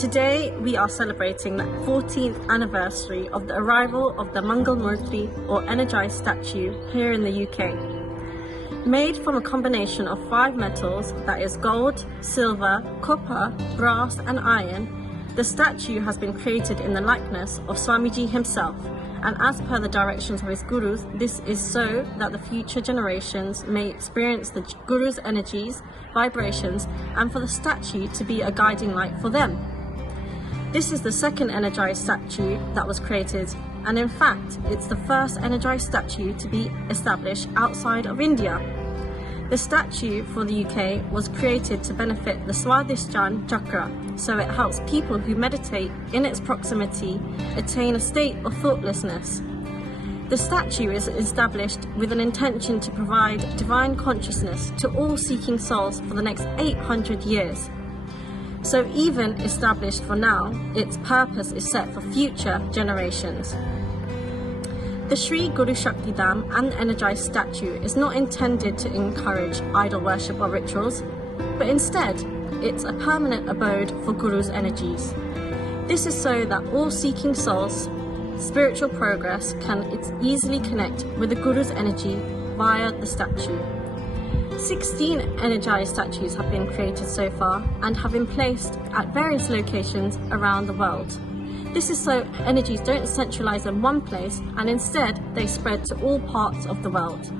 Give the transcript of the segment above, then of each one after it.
Today we are celebrating the 14th anniversary of the arrival of the Mangal Murti or energized statue here in the UK. Made from a combination of 5 metals, that is gold, silver, copper, brass and iron, the statue has been created in the likeness of Swamiji himself, and as per the directions of his gurus, this is so that the future generations may experience the guru's energies, vibrations, and for the statue to be a guiding light for them. This is the second energized statue that was created, and in fact, it's the first energized statue to be established outside of India. The statue for the UK was created to benefit the Swadhisthana Chakra, so it helps people who meditate in its proximity attain a state of thoughtlessness. The statue is established with an intention to provide divine consciousness to all seeking souls for the next 800 years. So even established for now, its purpose is set for future generations. The Sri Guru Shakti Dham and the energized statue is not intended to encourage idol worship or rituals, but instead, it's a permanent abode for Guru's energies. This is so that all seeking souls' spiritual progress can easily connect with the Guru's energy via the statue. 16 energized statues have been created so far and have been placed at various locations around the world. This is so energies don't centralize in one place and instead they spread to all parts of the world.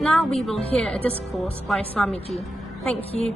Now we will hear a discourse by Swamiji. Thank you.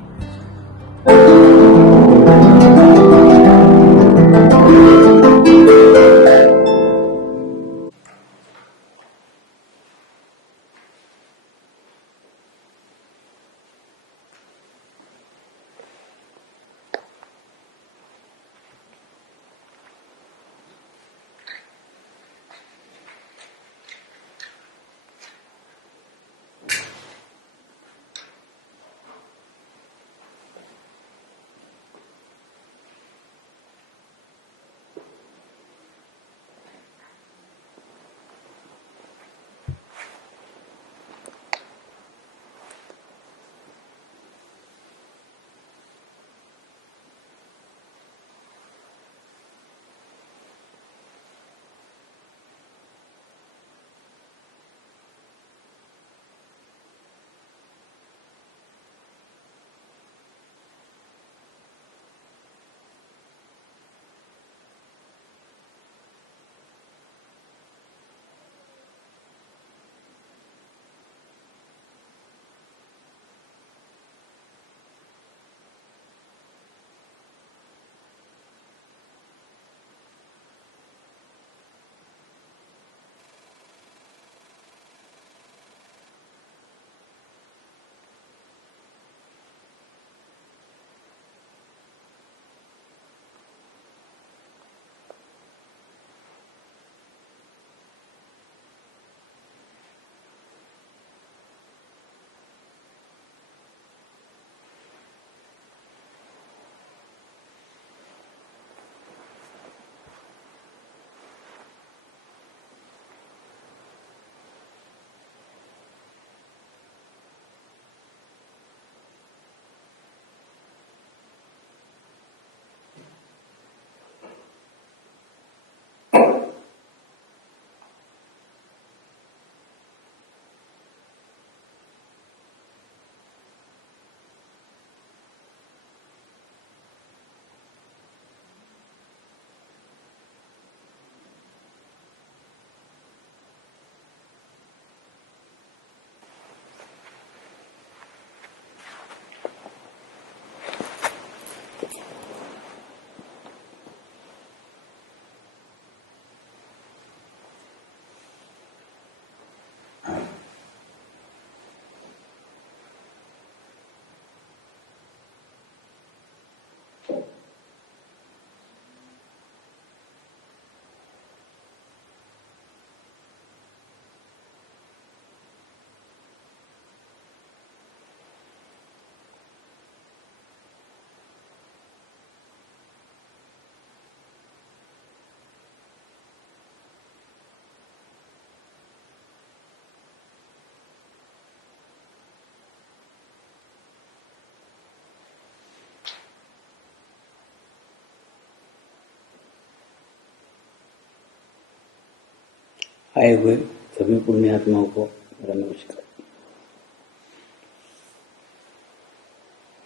आए हुए सभी पुण्यात्माओं को मेरा नमस्कार।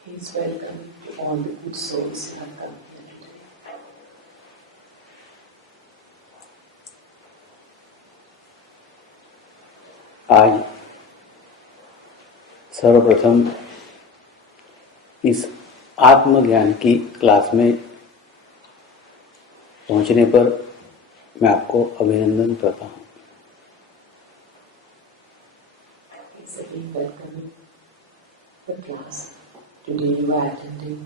Please welcome to all the good souls who have come here today. आज सर्वप्रथम इस आत्मज्ञान की क्लास में पहुंचने पर मैं आपको अभिनंदन करता हूं। Please again welcome the class. Today you are attending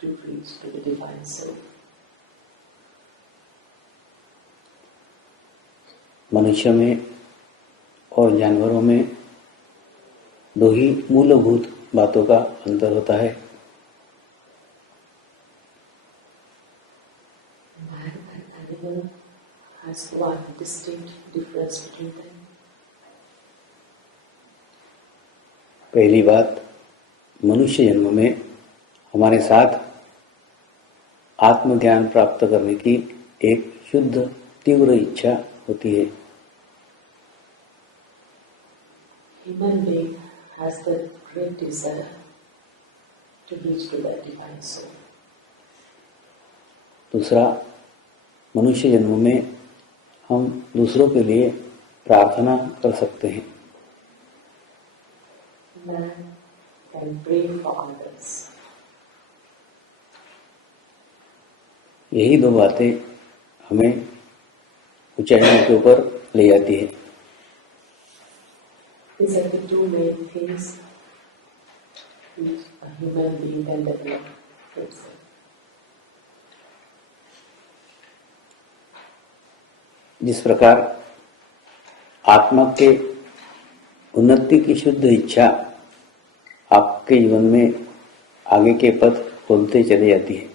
to preach to the Divine Soul. मनुष्य में और जानवरों में दो ही मूलभूत बातों का अंतर होता है। Man and animal has one distinct difference between them. पहली बात, मनुष्य जन्म में हमारे साथ आत्मज्ञान प्राप्त करने की एक शुद्ध तीव्र इच्छा होती है। Human being has the great desire to reach to that Divine Soul. दूसरा, मनुष्य जन्म में हम दूसरों के लिए प्रार्थना कर सकते हैं। Man can pray for others. यही दो बातें हमें ऊंचाइयों के ऊपर ले जाती है। These are the two main things which a human being can develop himself. जिस प्रकार आत्मा के उन्नति की शुद्ध इच्छा आपके जीवन में आगे के पथ खोलते चली जाती है।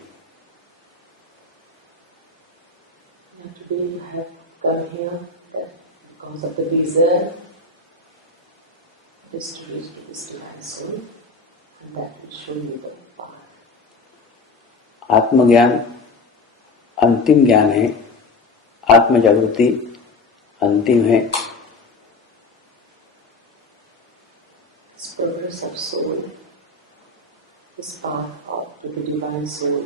And today you have come here that because of the desire is to reach to this Divine Soul, and that will show you the path. आत्मज्ञान अंतिम ज्ञान है, आत्म जागृति अंतिम है। This progress of soul, this path of to the Divine Soul,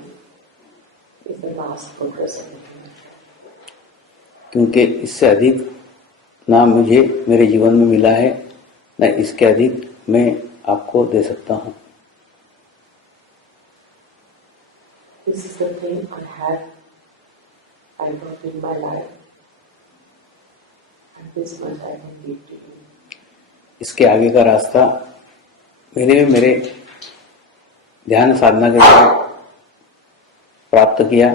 is the last progress of the human. क्योंकि इससे अधिक ना मुझे मेरे जीवन में मिला है, न इसके अधिक मैं आपको दे सकता हूँ। This is the thing I got in my life, and this much I can give to you. इसके आगे का रास्ता मेरे ध्यान साधना के द्वारा प्राप्त किया,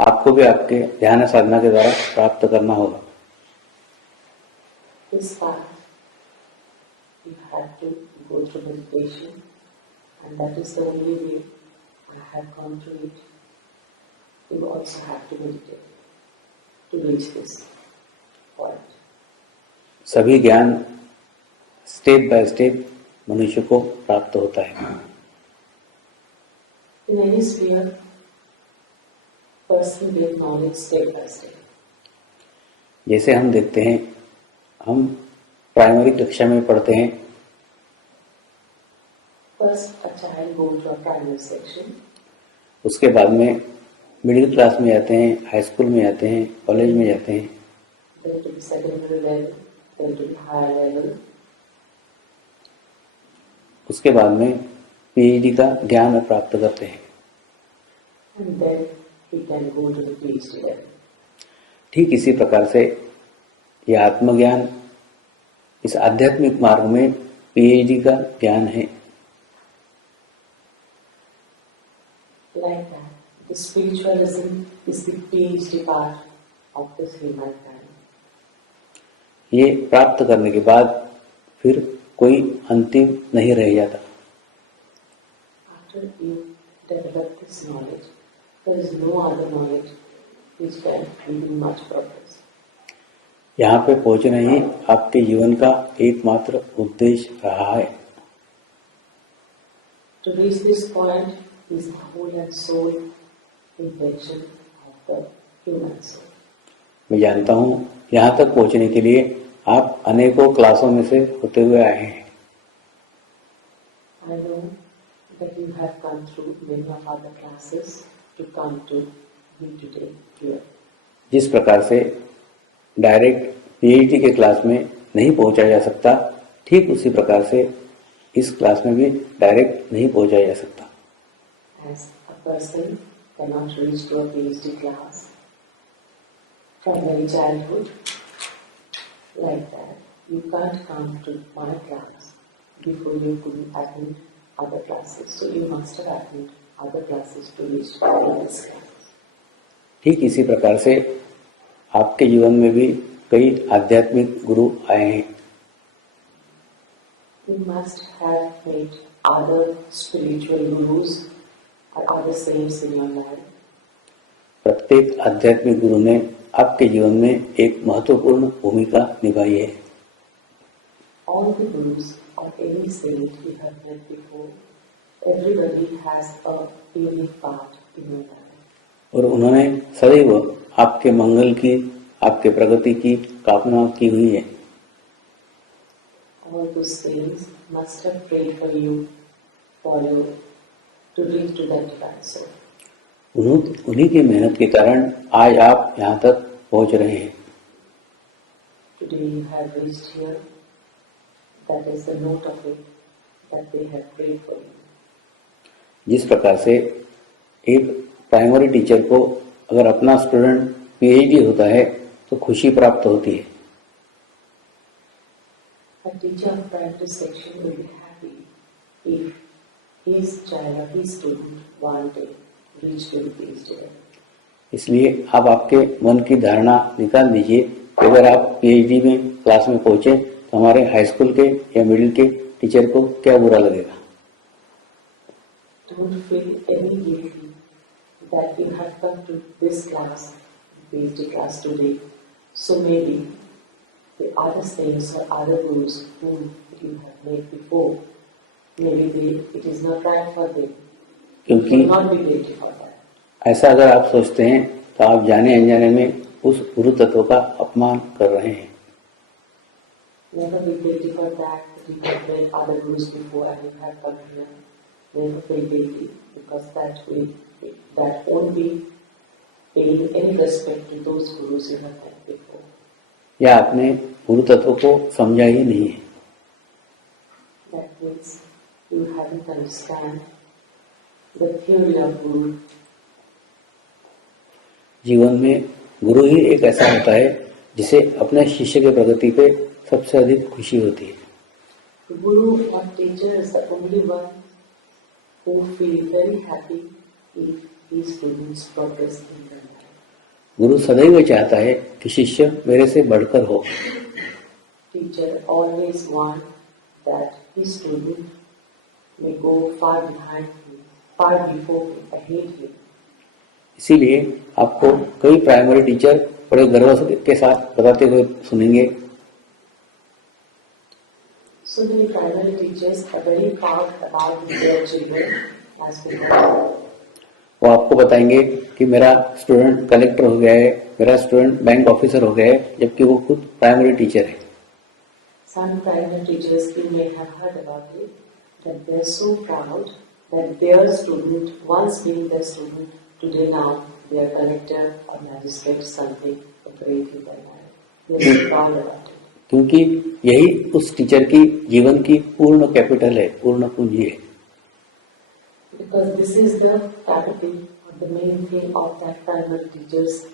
आपको भी आपके ध्यान साधना के द्वारा प्राप्त करना होगा। This path, you have to go through meditation, and that is the only way I have gone through it. You also have to meditate to reach this point. सभी ज्ञान स्टेप बाय स्टेप मनुष्य को प्राप्त होता है। In any sphere, person gains knowledge step by step. जैसे हम देखते हैं, हम प्राइमरी कक्षा में पढ़ते हैं। First, a child goes to a primary section. उसके बाद में मिडिल क्लास में जाते हैं, हाई स्कूल में जाते हैं, कॉलेज में जाते हैं। Then to the secondary level, then to the higher level. उसके बाद में पीएचडी का ज्ञान प्राप्त करते हैं। And then he can go to the PhD level. ठीक इसी प्रकार से यह आत्मज्ञान इस आध्यात्मिक मार्ग में पीएचडी का ज्ञान है। Like that, the spiritualism is the PhD part of this humankind. ये प्राप्त करने के बाद फिर कोई अंतिम नहीं रह जाता। After you develop this knowledge, there is no other knowledge which can give you much progress. यहाँ पे पहुंचना ही आपके जीवन का एकमात्र उद्देश्य रहा है। To reach this point is the whole and soul intention of the human soul. मैं जानता हूँ यहाँ तक पहुँचने के लिए आप अनेकों क्लासों में से होते हुए आए हैं। I know that you have gone through many of other classes to come to be today here. जिस प्रकार से डायरेक्ट पीएचडी के क्लास में नहीं पहुंचा जा सकता, ठीक उसी प्रकार से इस क्लास में भी डायरेक्ट नहीं पहुंचा जा सकता। As a person cannot reach to a PhD class from very childhood, like that, you can't come to my class before you could attend other classes. So you must have attended other classes to reach to this class. ठीक इसी प्रकार से आपके जीवन में भी कई आध्यात्मिक गुरु आए हैं। You must have met other spiritual gurus or other saints in your life. प्रत्येक आध्यात्मिक गुरु ने आपके जीवन में एक महत्वपूर्ण भूमिका निभाई है। All the gurus or any saint you have met before, everybody has a unique part in your life. और उन्होंने सदैव आपके मंगल की, आपके प्रगति की कामना की हुई है। All those saints must have prayed for you to reach to that divine soul. उन्हीं की मेहनत के कारण आज आप यहाँ तक पहुँच रहे हैं। Today you have reached here. That is the note of it that they have prayed for you. जिस प्रकार से एक प्राइमरी टीचर को अगर अपना स्टूडेंट पीएचडी होता है तो खुशी प्राप्त होती है। A teacher of primary section will be happy if his child or his student one day reach to the PhD level. इसलिए आप आपके मन की धारणा निकाल दीजिए कि अगर आप पीएचडी में क्लास में पहुंचे तो हमारे हाई स्कूल के या मिडिल के टीचर को क्या बुरा लगेगा। Don't feel any guilty that you have come to this class, PhD class today. So maybe the other saints or other gurus whom you have met before, maybe it is not right for them. क्योंकि You will not be guilty for that. ऐसा अगर आप सोचते हैं तो आप जाने अनजाने में उस गुरु तत्व का अपमान कर रहे हैं। Never be guilty for that you have met other gurus before and you have come here. Never feel guilty because that won't be paying any respect to those gurus you have met before. या आपने गुरु तत्व को समझा ही नहीं है। That means you haven't understand the theory of guru. जीवन में गुरु ही एक ऐसा होता है जिसे अपने शिष्य के प्रगति पे सबसे अधिक खुशी होती है। The guru or teacher is the only one who feel very happy if his students progress in their life. गुरु सदैव चाहता है कि शिष्य मेरे से बढ़कर हो। Teacher always want that his student may go far behind him, far before him, ahead him. इसीलिए आपको कई प्राइमरी टीचर बड़े गर्व के साथ बताते हुए सुनेंगे। So many primary teachers are very proud about their children as we know. वो आपको बताएंगे कि मेरा स्टूडेंट कलेक्टर हो गया है, मेरा स्टूडेंट बैंक ऑफिसर हो गया है, जबकि वो खुद प्राइमरी टीचर है। Some primary teachers you may have heard about it, that they are so proud that their student, once being their student, today now they are collector or magistrate, something great in their life. They are so proud about it. क्योंकि यही उस teacher की जीवन की पूर्ण capital है, पूर्ण पूंजी है। Because this is the capital or the main thing of that primary teacher's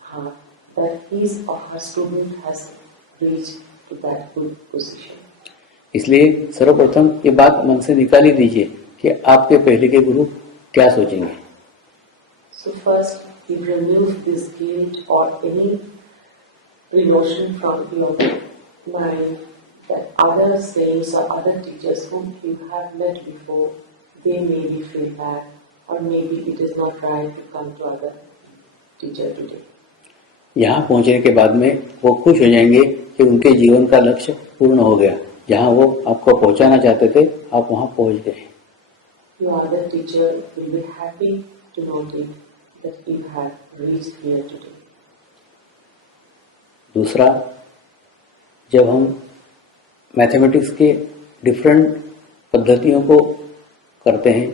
heart, that his or her student has reached to that good position. इसलिए सर्वप्रथम ये बात मन से निकाल ही दीजिए कि आपके पहले के गुरु क्या सोचेंगे। So first, you remove this guilt or any emotion from your mind that other saints or other teachers whom you have met before, they maybe feel bad or maybe it is not right to come to other teacher today. यहाँ पहुँचने के बाद में वो खुश हो जाएंगे कि उनके जीवन का लक्ष्य पूर्ण हो गया, जहाँ वो आपको पहुँचाना चाहते थे आप वहाँ पहुँच गए। Your other teacher will be happy to notice that you have reached here today. दूसरा, जब हम मैथमेटिक्स के डिफरेंट पद्धतियों को करते हैं,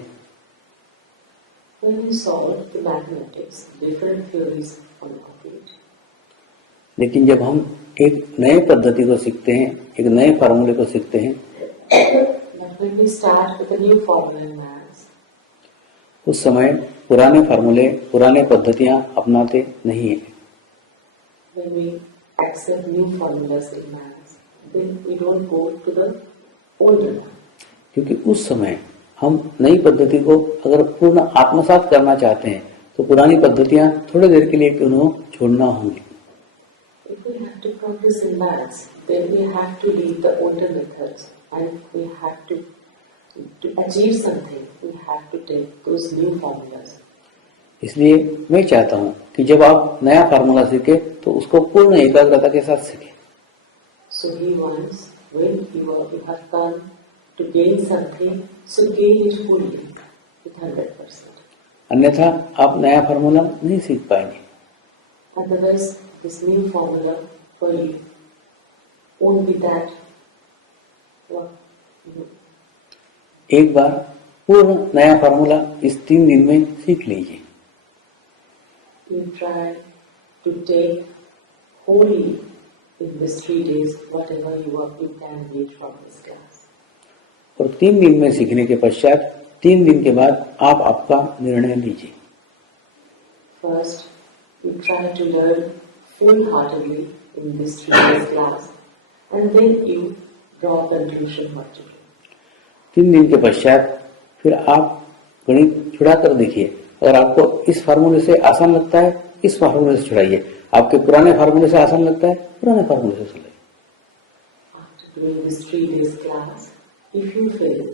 When we solve the mathematics, different theories come of it. लेकिन जब हम एक नए पद्धति को सीखते हैं, एक नए फार्मूले को सीखते हैं, But when we start with a new formula in maths, उस समय पुराने फार्मूले, पुराने पद्धतियां अपनाते नहीं हैं, when we accept new formulas in maths, then we don't go to the older one. क्योंकि उस समय हम नई पद्धति को अगर पूर्ण आत्मसात करना चाहते हैं तो पुरानी पद्धतियां थोड़ी देर के लिए क्यों न हो छोड़ना होंगी। If we have to practice in maths, then we have to leave the older methods, and we have to achieve something, we have to take those new formulas. इसलिए मैं चाहता हूं कि जब आप नया फार्मूला सीखें तो उसको पूर्ण एकाग्रता के साथ सीखें। So he wants, when you have come to gain something, so gain it fully with 100%. अन्यथा आप नया फार्मूला नहीं सीख पाएंगे। Otherwise, this new formula for you won't be that. एक बार पूर्ण नया फार्मूला इस 3 दिन में सीख लीजिए। You try to take wholly in these 3 days whatever you can read from this class. और 3 दिन में सीखने के पश्चात 3 दिन के बाद आप आपका निर्णय लीजिए। First, you try to learn full-heartedly in this 3 days class, and then you draw a conclusion what to do. 3 दिन के पश्चात फिर आप गणित छुड़ा कर देखिए। अगर आपको इस फार्मूले से आसान लगता है, इस फार्मूले से छुड़ाइए। आपके पुराने फार्मूले से आसान लगता है, पुराने फार्मूले से छुड़ाइए। After doing this 3 days class, if you feel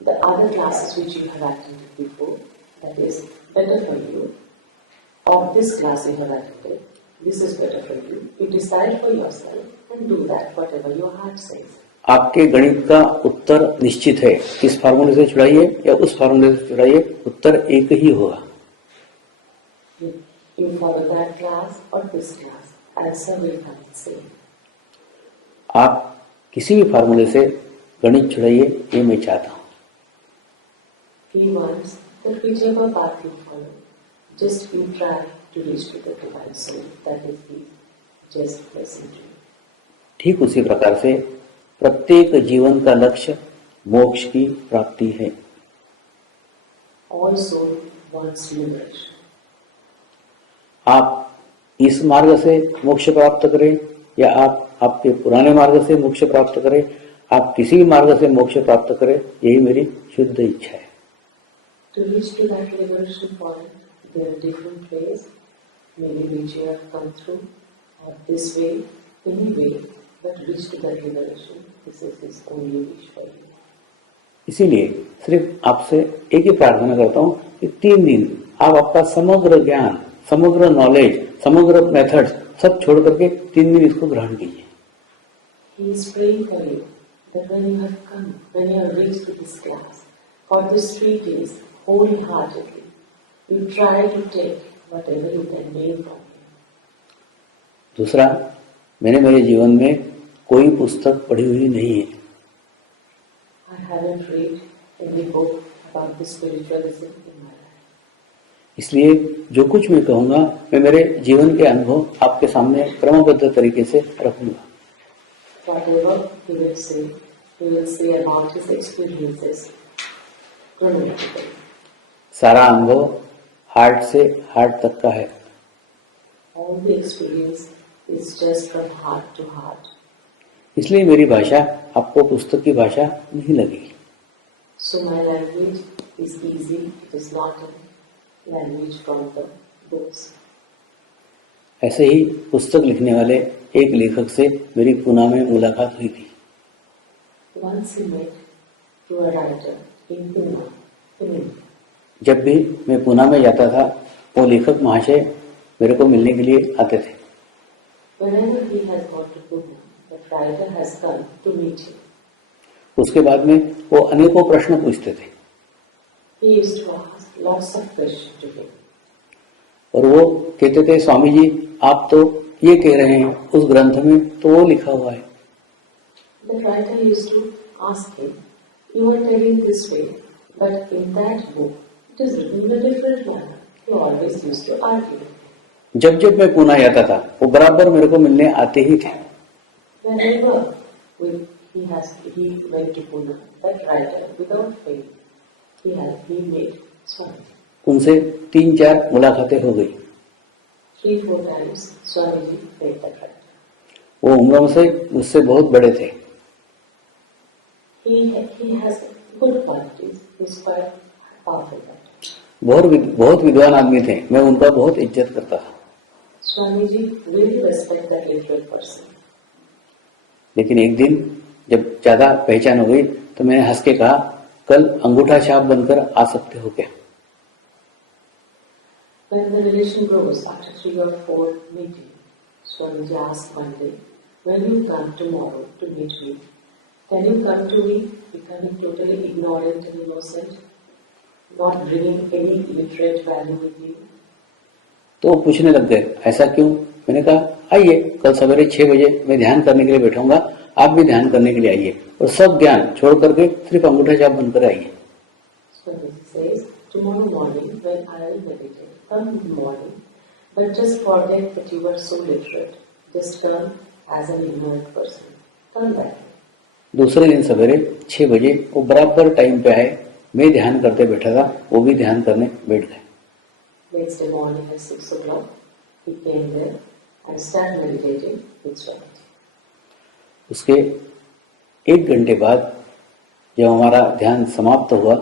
the other classes which you have attended before, that is better for you, or this class you have attended, this is better for you, you decide for yourself and do that whatever your heart says. आपके गणित का उत्तर निश्चित है, इस फार्मूले से छुड़ाइए या उस फार्मूले से छुड़ाइए, उत्तर एक ही होगा। You follow that class or this class, answer will come the same. आप किसी भी फार्मूले से गणित छुड़ाइए, ये मैं चाहता हूँ। He wants that whichever path you follow, just you try to reach to the divine soul. That is the just blessing to you. ठीक उसी प्रकार से प्रत्येक जीवन का लक्ष्य मोक्ष की प्राप्ति है। All soul wants liberation. आप इस मार्ग से मोक्ष प्राप्त करें या आप आपके पुराने मार्ग से मोक्ष प्राप्त करें, आप किसी भी मार्ग से मोक्ष प्राप्त करें, यही मेरी शुद्ध इच्छा है। To reach to that liberation point, there are different ways, maybe which you have come through, or this way, any way, but reach to that liberation. This is his only wish for you. इसीलिए सिर्फ आपसे एक ही प्रार्थना करता हूँ कि 3 दिन आप आपका समग्र ज्ञान, समग्र नॉलेज, समग्र मेथड्स सब छोड़ करके 3 दिन इसको ग्रहण कीजिए। He is praying for you that when you have come, when you have reached to this class, for these 3 days, wholeheartedly, you try to take whatever you can gain from him. दूसरा, मैंने मेरे जीवन में कोई पुस्तक पढ़ी हुई नहीं है। I haven't read any book about the spiritualism in my life. इसलिए जो कुछ मैं कहूँगा, मैं मेरे जीवन के अनुभव आपके सामने क्रमबद्ध तरीके से रखूंगा। Whatever he will say about his experiences chronologically. सारा अनुभव हार्ट से हार्ट तक का है। All the experience is just from heart to heart. इसलिए मेरी भाषा आपको पुस्तक की भाषा नहीं लगेगी। So my language is easy, it is not a language from the books. ऐसे ही पुस्तक लिखने वाले एक लेखक से मेरी पुणे में मुलाकात हुई थी। Once he met to a writer in Pune. जब भी मैं पुणे में जाता था, वो लेखक महाशय मेरे को मिलने के लिए आते थे। Whenever he has gone to Pune, the writer has come to meet him. उसके बाद में वो अनेकों प्रश्न पूछते थे। He used to ask lots of questions to him. और वो कहते थे, स्वामी जी आप तो ये कह रहे हैं उस ग्रंथ में तो वो लिखा हुआ है। The writer used to ask him, you are telling this way, but in that book, it is written in a different manner. He always used to argue. जब जब मैं पुणे जाता था वो बराबर मेरे को मिलने आते ही थे। Whenever he went to Pune, that writer, without fail, he made Swami. उनसे 3-4 मुलाकातें हो गई। 3-4 times Swamiji met that writer. वो उम्र से मुझसे बहुत बड़े थे। He has good qualities. He's quite powerful. बहुत विद्वान आदमी थे, मैं उनका बहुत इज्जत करता था। Swamiji really respect that literate person. लेकिन एक दिन जब ज्यादा पहचान हो गई तो मैंने हंस के कहा, कल अंगूठा छाप बनकर आ सकते हो क्या? When the relation grows after 3 or 4 meetings, Swamiji asked one day, when you come tomorrow to meet me, can you come to me becoming totally ignorant and innocent, not bringing any literate value with you? तो वो पूछने लग गए, ऐसा क्यों? मैंने कहा, आइए कल सवेरे 6 बजे मैं ध्यान करने के लिए बैठूंगा, आप भी ध्यान करने के लिए आइए और सब ज्ञान छोड़ करके सिर्फ अंगूठा छाप बनकर आइए। Swamiji says, tomorrow morning when I will meditate, come in the morning, but just forget that you were so literate. Just come as an ignorant person. Come back. दूसरे दिन सवेरे 6 बजे वो बराबर टाइम पे आए, मैं ध्यान करते बैठा था, वो भी ध्यान करने बैठ गए। Next day morning at 6 o'clock, he came there and started meditating with Swamiji. उसके 1 घंटे बाद जब हमारा ध्यान समाप्त हुआ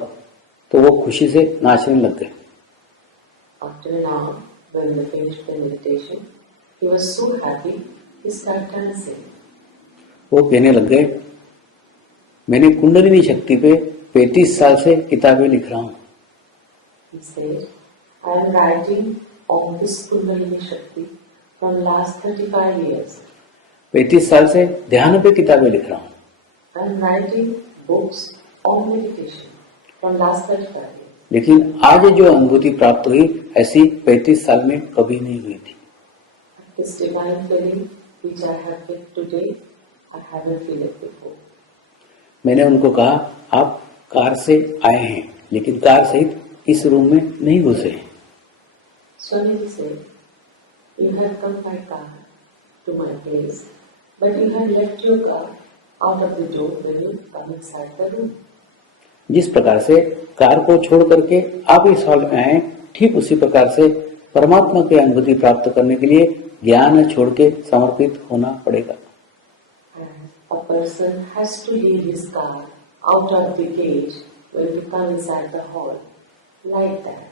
तो वो खुशी से नाचने लग गए। After an hour, when they finished the meditation, he was so happy, he started dancing. वो कहने लग गए, मैंने कुंडलिनी शक्ति पे 35 साल से किताबें लिख रहा हूँ। He said, I am writing on this Kundalini Shakti from last 35 years. 35 साल से ध्यान पे किताबें लिख रहा हूँ। I am writing books on meditation from last 35 years. लेकिन आज जो अनुभूति प्राप्त हुई ऐसी 35 साल में कभी नहीं हुई थी। This divine feeling which I have felt today, I haven't felt it before. मैंने उनको कहा, आप कार से आए हैं लेकिन कार सहित इस रूम में नहीं घुसे हैं। Swamiji said, you have come by car to my place, but you have left your car out of the door when you come inside the room. जिस प्रकार से कार को छोड़ करके आप इस हॉल में आए, ठीक उसी प्रकार से परमात्मा की अनुभूति प्राप्त करने के लिए ज्ञान छोड़ के समर्पित होना पड़ेगा। And a person has to leave his car out of the gate when you come inside the hall. Like that.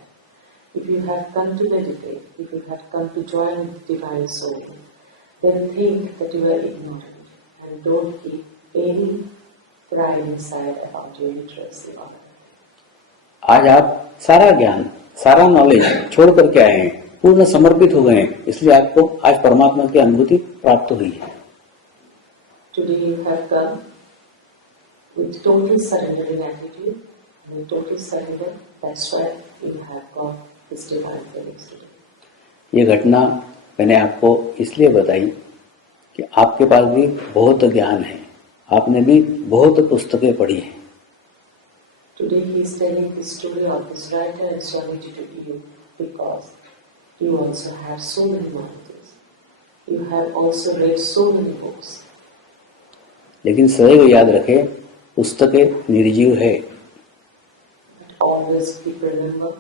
If you have come to meditate, if you have come to join the divine soul, then think that you are ignorant and don't keep any pride inside about your literacy. आज आप सारा ज्ञान, सारा knowledge छोड़ करके आए हैं, पूर्ण समर्पित हो गए हैं, इसलिए आपको आज परमात्मा की अनुभूति प्राप्त हुई है। Today you have come with total surrendering attitude, with total surrender. That's why you have got this divine feelings today. ये घटना मैंने आपको इसलिए बताई कि आपके पास भी बहुत ज्ञान है, आपने भी बहुत पुस्तकें पढ़ी हैं। Today he is telling the story of this writer and Swamiji to you because you also have so many knowledges. You have also read so many books. लेकिन सदैव याद रखें, पुस्तकें निर्जीव है। But always keep remember,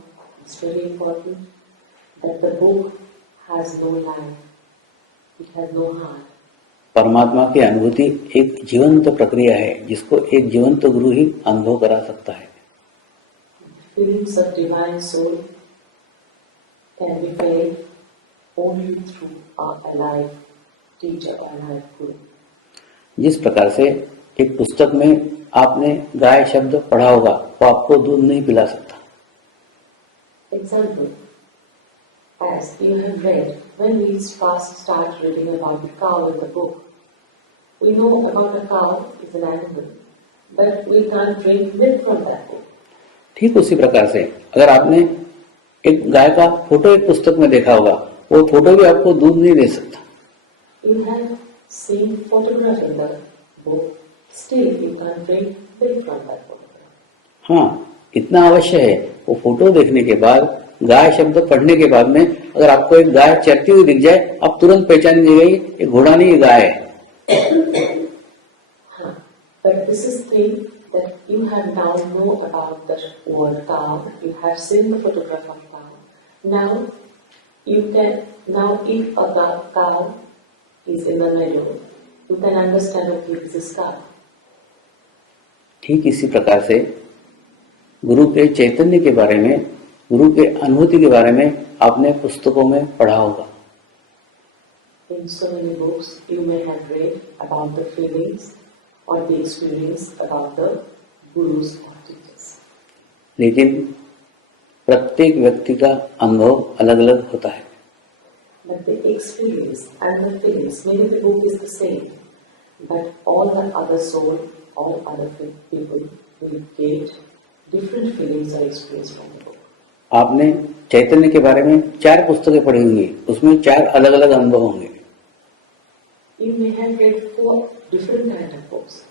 it's very important that the book has no life. It has no heart. परमात्मा की अनुभूति एक जीवंत प्रक्रिया है जिसको एक जीवंत गुरु ही अनुभव करा सकता है। Feelings of divine soul can be felt only through our alive teacher, alive guru. जिस प्रकार से एक पुस्तक में आपने गाय शब्द पढ़ा होगा, वो आपको दूध नहीं पिला सकता। Example, as you have read, when we first start reading about the cow in the book, we know about the cow is an animal, but we can't drink milk from that book. ठीक उसी प्रकार से अगर आपने एक गाय का photo एक पुस्तक में देखा होगा, वो फोटो भी आपको दूध नहीं दे सकता। You have seen photograph in the book, still you can't break from that photograph. हाँ, इतना अवश्य है, वो फोटो देखने के बाद, गाय शब्द पढ़ने के बाद में अगर आपको एक गाय चरती हुई दिख जाए, आप तुरंत पहचान लीजिएगा ये घोड़ा नहीं, ये गाय है। हाँ, but this is thing that you have now know about the word cow. You have seen the photograph of cow. Now if a cow is in the meadow, you can understand okay, this is cow. ठीक इसी प्रकार से गुरु के चैतन्य के बारे में, गुरु के अनुभूति के बारे में आपने पुस्तकों में पढ़ा होगा। In so many books you may have read about the feelings or the experience about the gurus or teachers. लेकिन प्रत्येक व्यक्ति का अनुभव अलग अलग होता है। But the experience and the feelings, maybe the book is the same, but all the other soul, all other people will get different feelings or experience from the book. आपने चैतन्य के बारे में 4 पुस्तकें पढ़ी होंगी, उसमें 4 अलग अलग अनुभव होंगे। You may have read 4 different kind of books,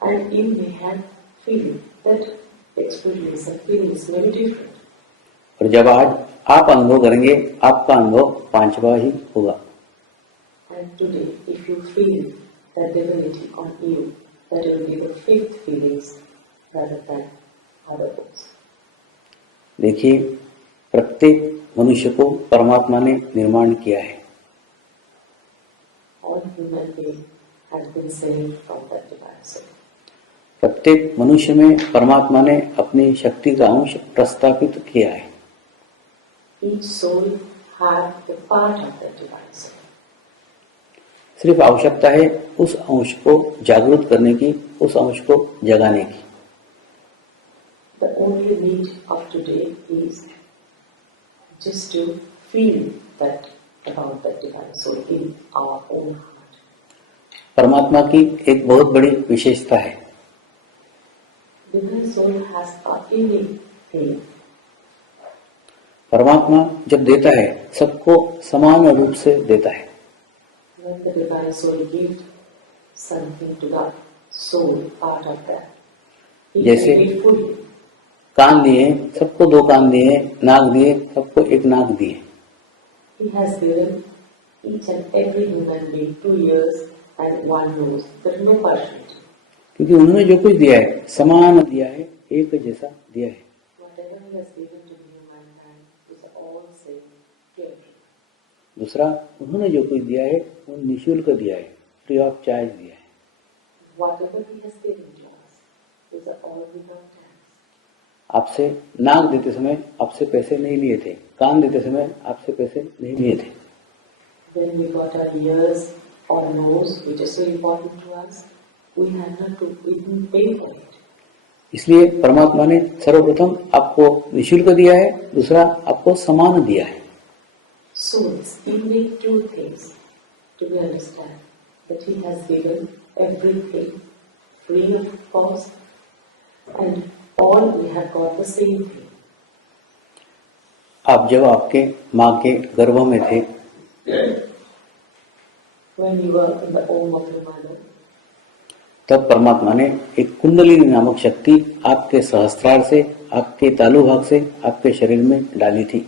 and you may have feeling that experience and feelings may be different. और जब आज आप अनुभव करेंगे, आपका अनुभव 5वां ही होगा। And today, if you feel the divinity on you, that will be the 5th feelings rather than other books. देखिए, प्रत्येक मनुष्य को परमात्मा ने निर्माण किया है। All human beings have been saved from that divine soul. प्रत्येक मनुष्य में परमात्मा ने अपनी शक्ति का अंश प्रस्थापित किया है। Each soul has a part of that divine soul. सिर्फ आवश्यकता है उस अंश को जागृत करने की, उस अंश को जगाने की। The only need of today is just to feel that about that divine soul in our own heart. परमात्मा की एक बहुत बड़ी विशेषता है। Divine soul has a unique thing. परमात्मा जब देता है, सबको समान रूप से देता है। When the divine soul gives something to the soul, part of that, he जैसे can give fully. कान दिए, सबको 2 कान दिए, नाक दिए, सबको 1 नाक दिए। He has given each and every human being 2 ears and 1 nose. There is no partiality. क्योंकि उन्होंने जो कुछ दिया है, समान दिया है, एक जैसा दिया है। Whatever he has given to humankind is all same purity. दूसरा, उन्होंने जो कुछ दिया है, वो निःशुल्क दिया है, फ्री ऑफ चार्ज दिया है। Whatever he has given to us is all without tax. आपसे नाक देते समय आपसे पैसे नहीं लिए थे, कान देते समय आपसे पैसे नहीं लिए थे। When we got our ears or nose, which is so important to us, we didn't pay for it. इसलिए परमात्मा ने सर्वप्रथम आपको निःशुल्क दिया है, दूसरा आपको समान दिया है। So he made 2 things to be understand that he has given everything free of cost, and all we have got the same thing. आप जब आपके माँ के गर्भ में थे, When you were in the womb of your mother, तब परमात्मा ने एक कुंडलिनी नामक शक्ति आपके सहस्त्रार से, आपके तालु भाग से, आपके शरीर में डाली थी।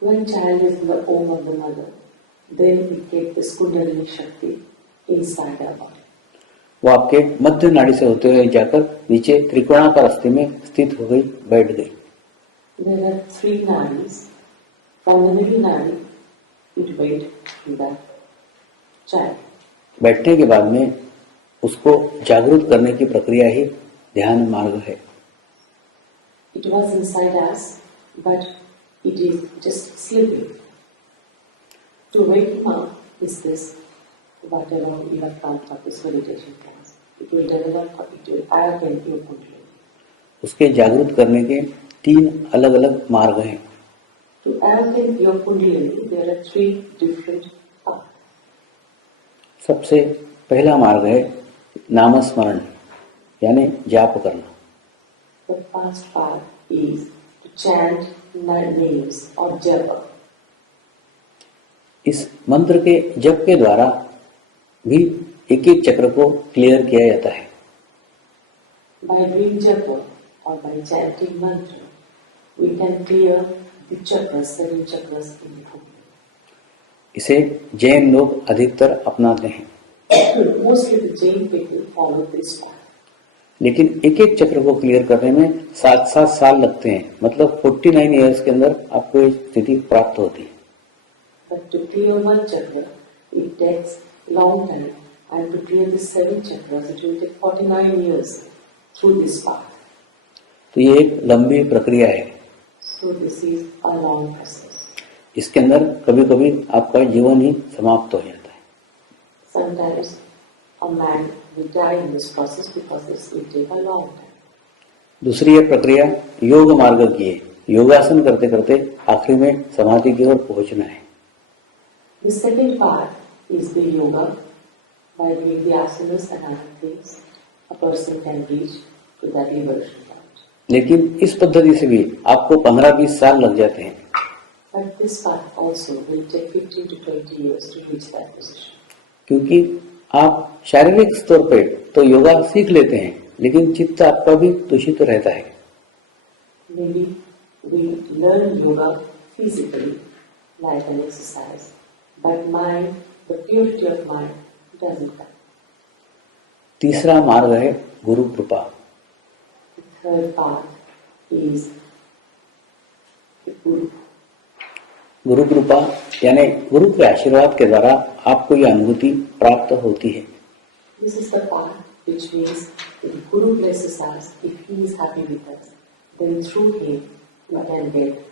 when child is in the womb of the mother, then we get this Kundalini Shakti inside our body. वो आपके मध्य नाड़ी से होते हुए जाकर नीचे त्रिकोणाकार अस्थि में स्थित हो गई, बैठ गई। There are 3 nadis. From the middle nadi, it went to that child. बैठने के बाद में उसको जागृत करने की प्रक्रिया ही ध्यान मार्ग है। It was inside us, but it is just sleeping. To wake him up is this, whatever you have come for this meditation class. It will develop, it will awaken your Kundalini. उसके जागृत करने के 3 अलग अलग मार्ग हैं। To awaken your Kundalini, there are 3 different paths. सबसे पहला मार्ग है नामस्मरण, यानी जाप करना। The first part is to chant names or japa. इस मंत्र के जप के द्वारा भी एक एक चक्र को क्लियर किया जाता है। By doing japa or by chanting mantra, we can clear the chakras, 7 chakras in the body. इसे जैन लोग अधिकतर अपनाते हैं, Mostly the Jain people follow this path. लेकिन एक एक चक्र को क्लियर करने में 7-7 साल लगते हैं। मतलब 49 इयर्स के अंदर आपको ये स्थिति प्राप्त होती है। But to clear one chakra, it takes long time, and to clear the 7 chakras, it will take 49 years through this path. तो ये एक लंबी प्रक्रिया है। So this is a long process. इसके अंदर कभी कभी आपका जीवन ही समाप्त हो जाता है। Sometimes a man will die in this process because this will take a long time. दूसरी ये प्रक्रिया योग मार्ग की है। योगासन करते करते आखिरी में समाधि की ओर पहुंचना है। The second part is the yoga. By doing the asanas and other things, a person can reach to that liberation point. लेकिन इस पद्धति से भी आपको 15-20 साल लग जाते हैं। But this path also will take 15 to 20 years to reach that position. क्योंकि आप शारीरिक स्तर पे तो योगा सीख लेते हैं, लेकिन चित्त आपका भी दूषित रहता है। Maybe we learn yoga physically, like an exercise, but mind, the purity of mind, doesn't come. तीसरा मार्ग है गुरु कृपा। The third path is the Guru. गुरु कृपा यानी गुरु के आशीर्वाद के द्वारा आपको यह अनुभूति प्राप्त होती है। This is the path which means if Guru blesses us, if he is happy with us, then through him we can get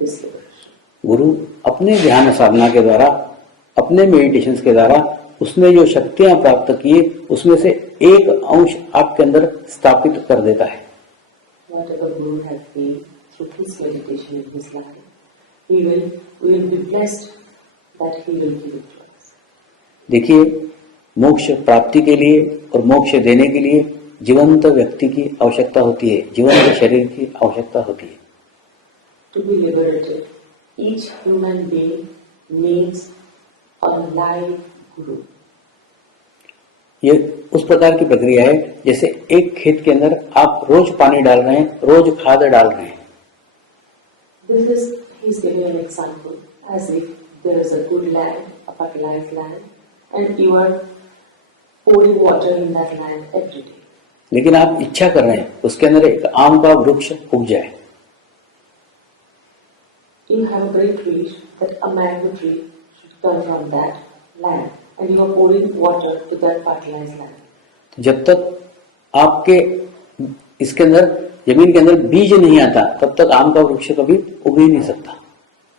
this liberation. गुरु अपने ध्यान साधना के द्वारा, अपने मेडिटेशंस के द्वारा उसने जो शक्तियां प्राप्त किए उसमें से एक अंश आपके अंदर स्थापित कर देता है। Whatever Guru has gained through his meditation in his life, we will be blessed that he will give it to us. देखिए, मोक्ष प्राप्ति के लिए और मोक्ष देने के लिए जीवंत व्यक्ति की आवश्यकता होती है, जीवंत शरीर की आवश्यकता होती है। To be liberated, each human being needs a live Guru. ये उस प्रकार की प्रक्रिया है जैसे एक खेत के अंदर आप रोज पानी डाल रहे हैं, रोज खाद डाल रहे हैं। This is, he's giving an example, as if there is a good land, a fertilized land, and you are pouring water in that land every day. लेकिन आप इच्छा कर रहे हैं उसके अंदर एक आम का वृक्ष उग जाए। You have a great wish that a mango tree should come from that land, and you are pouring water to that fertilized land. जब तक आपके इसके अंदर जमीन के अंदर बीज नहीं आता तब तक आम का वृक्ष कभी उग ही नहीं सकता।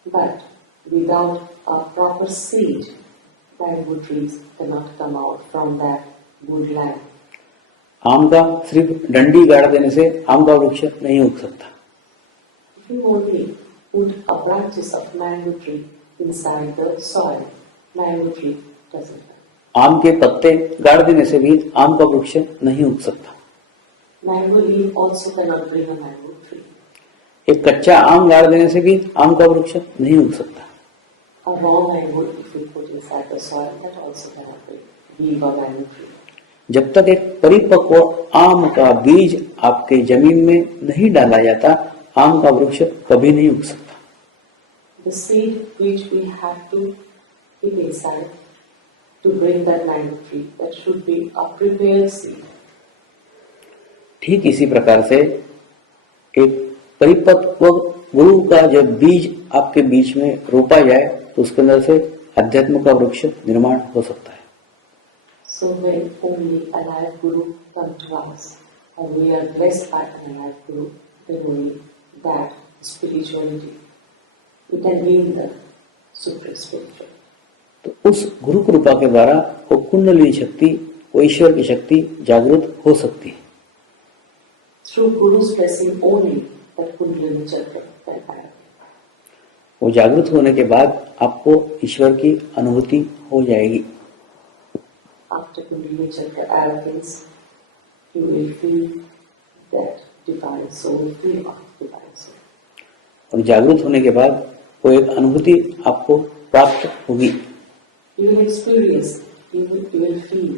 But without a proper seed, mango trees cannot come out from that good land. आम का सिर्फ डंडी गाड़ देने से आम का वृक्ष नहीं उग सकता। If you only put a branches of mango tree inside the soil, mango tree doesn't come. आम के पत्ते गाड़ देने से भी आम का वृक्ष नहीं उग सकता। Mango leaf also cannot bring a mango tree. एक कच्चा आम गाड़ देने से भी आम का वृक्ष नहीं उग सकता। A raw mango, if you put inside the soil, that also cannot give a mango tree. जब तक एक परिपक्व आम का बीज आपके जमीन में नहीं डाला जाता, आम का वृक्ष कभी नहीं उग सकता। The seed which we have to keep inside to bring that mango tree, that should be a prepared seed. ठीक इसी प्रकार से एक परिपक्व गुरु का जब बीज आपके बीच में रोपा जाए तो उसके अंदर से अध्यात्म का वृक्ष निर्माण हो सकता है। So when only a live Guru come to us, or we are blessed by a live Guru, then only that spirituality, we can gain the super spiritual. तो उस गुरु कृपा के द्वारा वो कुंडली शक्ति, वो ईश्वर की शक्ति जागृत हो सकती है। Through Guru's blessing only, that Kundalini Chakra can happen. वो जागृत होने के बाद आपको ईश्वर की अनुभूति हो जाएगी। After Kundalini Chakra awakens, you will feel that divine soul, feel of divine soul. और जागृत होने के बाद वो एक अनुभूति आपको प्राप्त होगी। You will experience you will feel.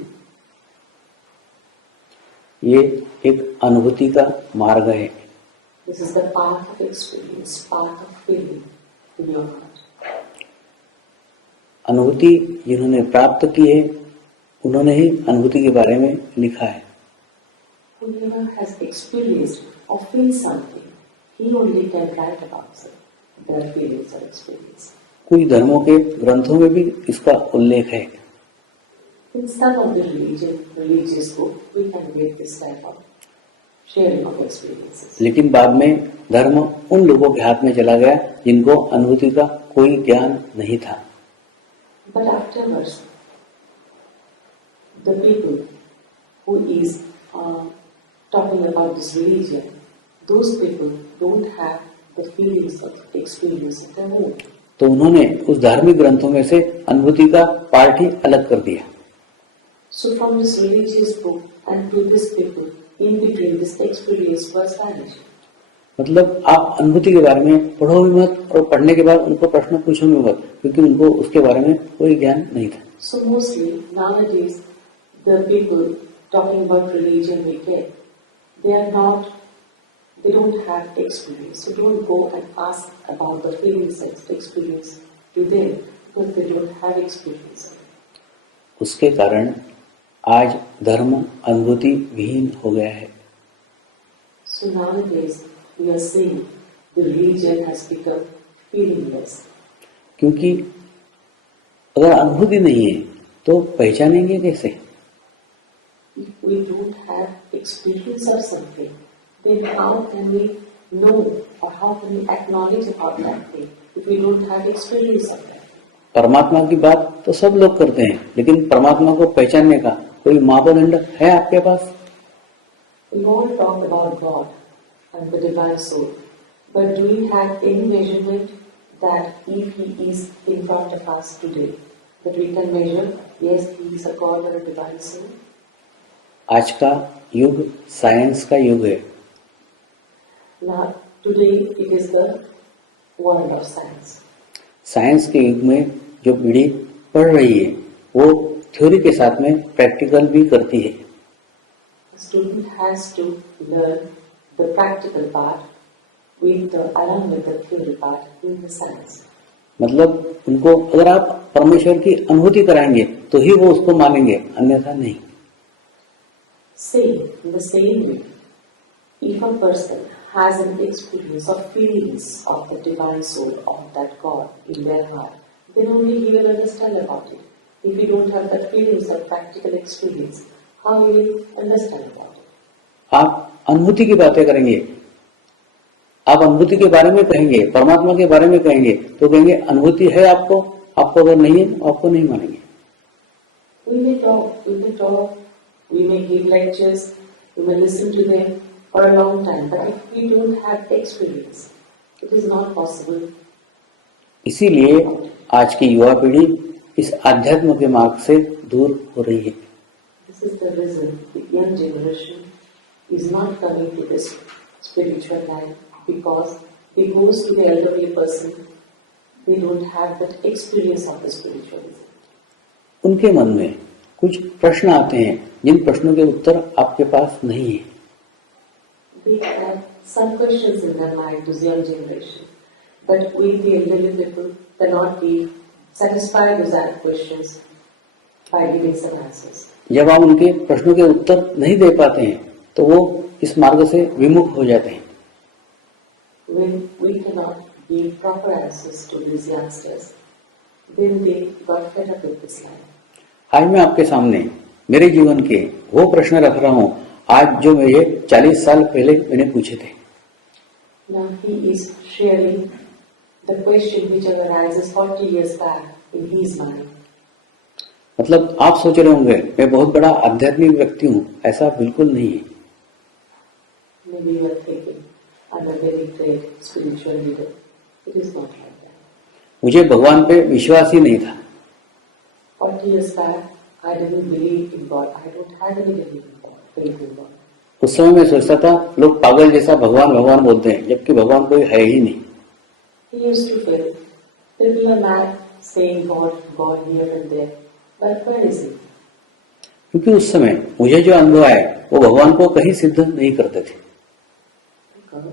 ये एक अनुभूति का मार्ग है। This is the path of experience, path of feeling in your heart. अनुभूति जिन्होंने प्राप्त की है उन्होंने ही अनुभूति के बारे में लिखा है। Whoever has experienced or feel something, he only can write about their feelings or experience. कुछ धर्मों के ग्रंथों में भी इसका उल्लेख है। In some of the religious book, we can get this type of sharing of experiences. लेकिन बाद में धर्म उन लोगों के हाथ में चला गया जिनको अनुभूति का कोई ज्ञान नहीं था। But afterwards, the people who is talking about this religion, those people don't have the feelings of experience of their own. तो उन्होंने उस धार्मिक ग्रंथों में से अनुभूति का पार्ट ही अलग कर दिया। So from this religious book and to this people, in between this experience was vanished. मतलब आप अनुभूति के बारे में पढ़ो भी मत और पढ़ने के बाद उनको प्रश्न पूछो भी मत, क्योंकि उनको उसके बारे में कोई ज्ञान नहीं था। So mostly nowadays the people talking about religion we get, they don't have experience. So don't go and ask about the feelings and experience to them because they don't have experience. उसके कारण आज धर्म अनुभूति विहीन हो गया है। So nowadays we are seeing the religion has become feelingless. क्योंकि अगर अनुभूति नहीं है तो पहचानेंगे कैसे? If we don't have experience of something, then how can we know or how can we acknowledge about that thing if we don't have experience of that? परमात्मा की बात तो सब लोग करते हैं, लेकिन परमात्मा को पहचानने का कोई मापदंड है आपके पास? We all talk about God and the divine soul, but do we have any measurement that if He is in front of us today, that we can measure, yes, He is a God or a divine soul? आज का युग science का युग है। Now, today it is the world of science. Science के युग में जो पीढ़ी पढ़ रही है वो थ्योरी के साथ में प्रैक्टिकल भी करती है। The student has to learn the practical part along with the theory part in the science. मतलब उनको अगर आप परमेश्वर की अनुभूति कराएंगे तो ही वो उसको मानेंगे, अन्यथा नहीं। Same, in the same way, if a person has an experience of feelings of the divine soul of that God in their heart, then only he will understand about it. If you don't have that feelings of practical experience, how will you understand about it? आप अनुभूति की बातें करेंगे, आप अनुभूति के बारे में कहेंगे, परमात्मा के बारे में कहेंगे, तो कहेंगे अनुभूति है आपको, आपको अगर नहीं है आपको नहीं मानेंगे। We may talk, we may give lectures, we may listen to them for a long time, but if we don't have experience, it is not possible. इसीलिए आज की युवा पीढ़ी इस आध्यात्म के मार्ग से दूर हो रही है। This is the reason the young generation is not coming to this spiritual life because they goes to the elderly person, they don't have that experience of the spiritualism. उनके मन में कुछ प्रश्न आते हैं जिन प्रश्नों के उत्तर आपके पास नहीं है। They have some questions in their mind to the young generation, but we the elderly people cannot be satisfied with that questions by giving some answers. जब आप उनके प्रश्नों के उत्तर नहीं दे पाते हैं तो वो इस मार्ग से विमुख हो जाते हैं। When we cannot give proper answers to these youngsters, then they got fed up with this life. आज मैं आपके सामने मेरे जीवन के वो प्रश्न रख रहा हूँ आज जो मुझे 40 साल पहले मैंने पूछे थे। Now he is sharing the question which arises 40 years back in his mind. मतलब आप सोच रहे होंगे मैं बहुत बड़ा आध्यात्मिक व्यक्ति हूँ, ऐसा बिल्कुल नहीं है। Maybe you are thinking, I'm a very great spiritual leader. It is not like that. मुझे भगवान पे विश्वास ही नहीं था। 40 years back, I didn't believe in God. I don't have any belief in God, faith in God. उस समय मैं सोचता था लोग पागल जैसा भगवान भगवान बोलते हैं, जबकि भगवान कोई है ही नहीं। He used to feel people are mad saying God, God here and there. But where is He? क्योंकि उस समय मुझे जो अनुभव आए वो भगवान को कहीं सिद्ध नहीं करते थे। Because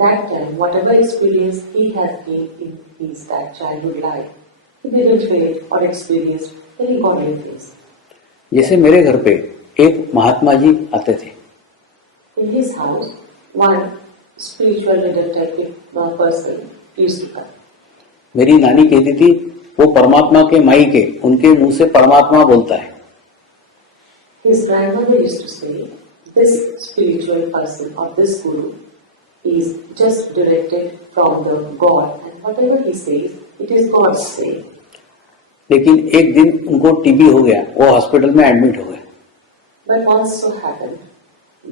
that time, whatever experience he has gained in his that childhood life, he didn't feel or experienced any godly things. जैसे मेरे घर पे एक महात्मा जी आते थे, In his house, one spiritual leader type of person used to come. मेरी नानी कहती थी वो परमात्मा के माई के उनके मुंह से परमात्मा बोलता है। His grandmother used to say, this spiritual person or this guru is just directed from the God, and whatever he says, it is God's saying. लेकिन एक दिन उनको टीबी हो गया, वो हॉस्पिटल में एडमिट हो गए। But once so happened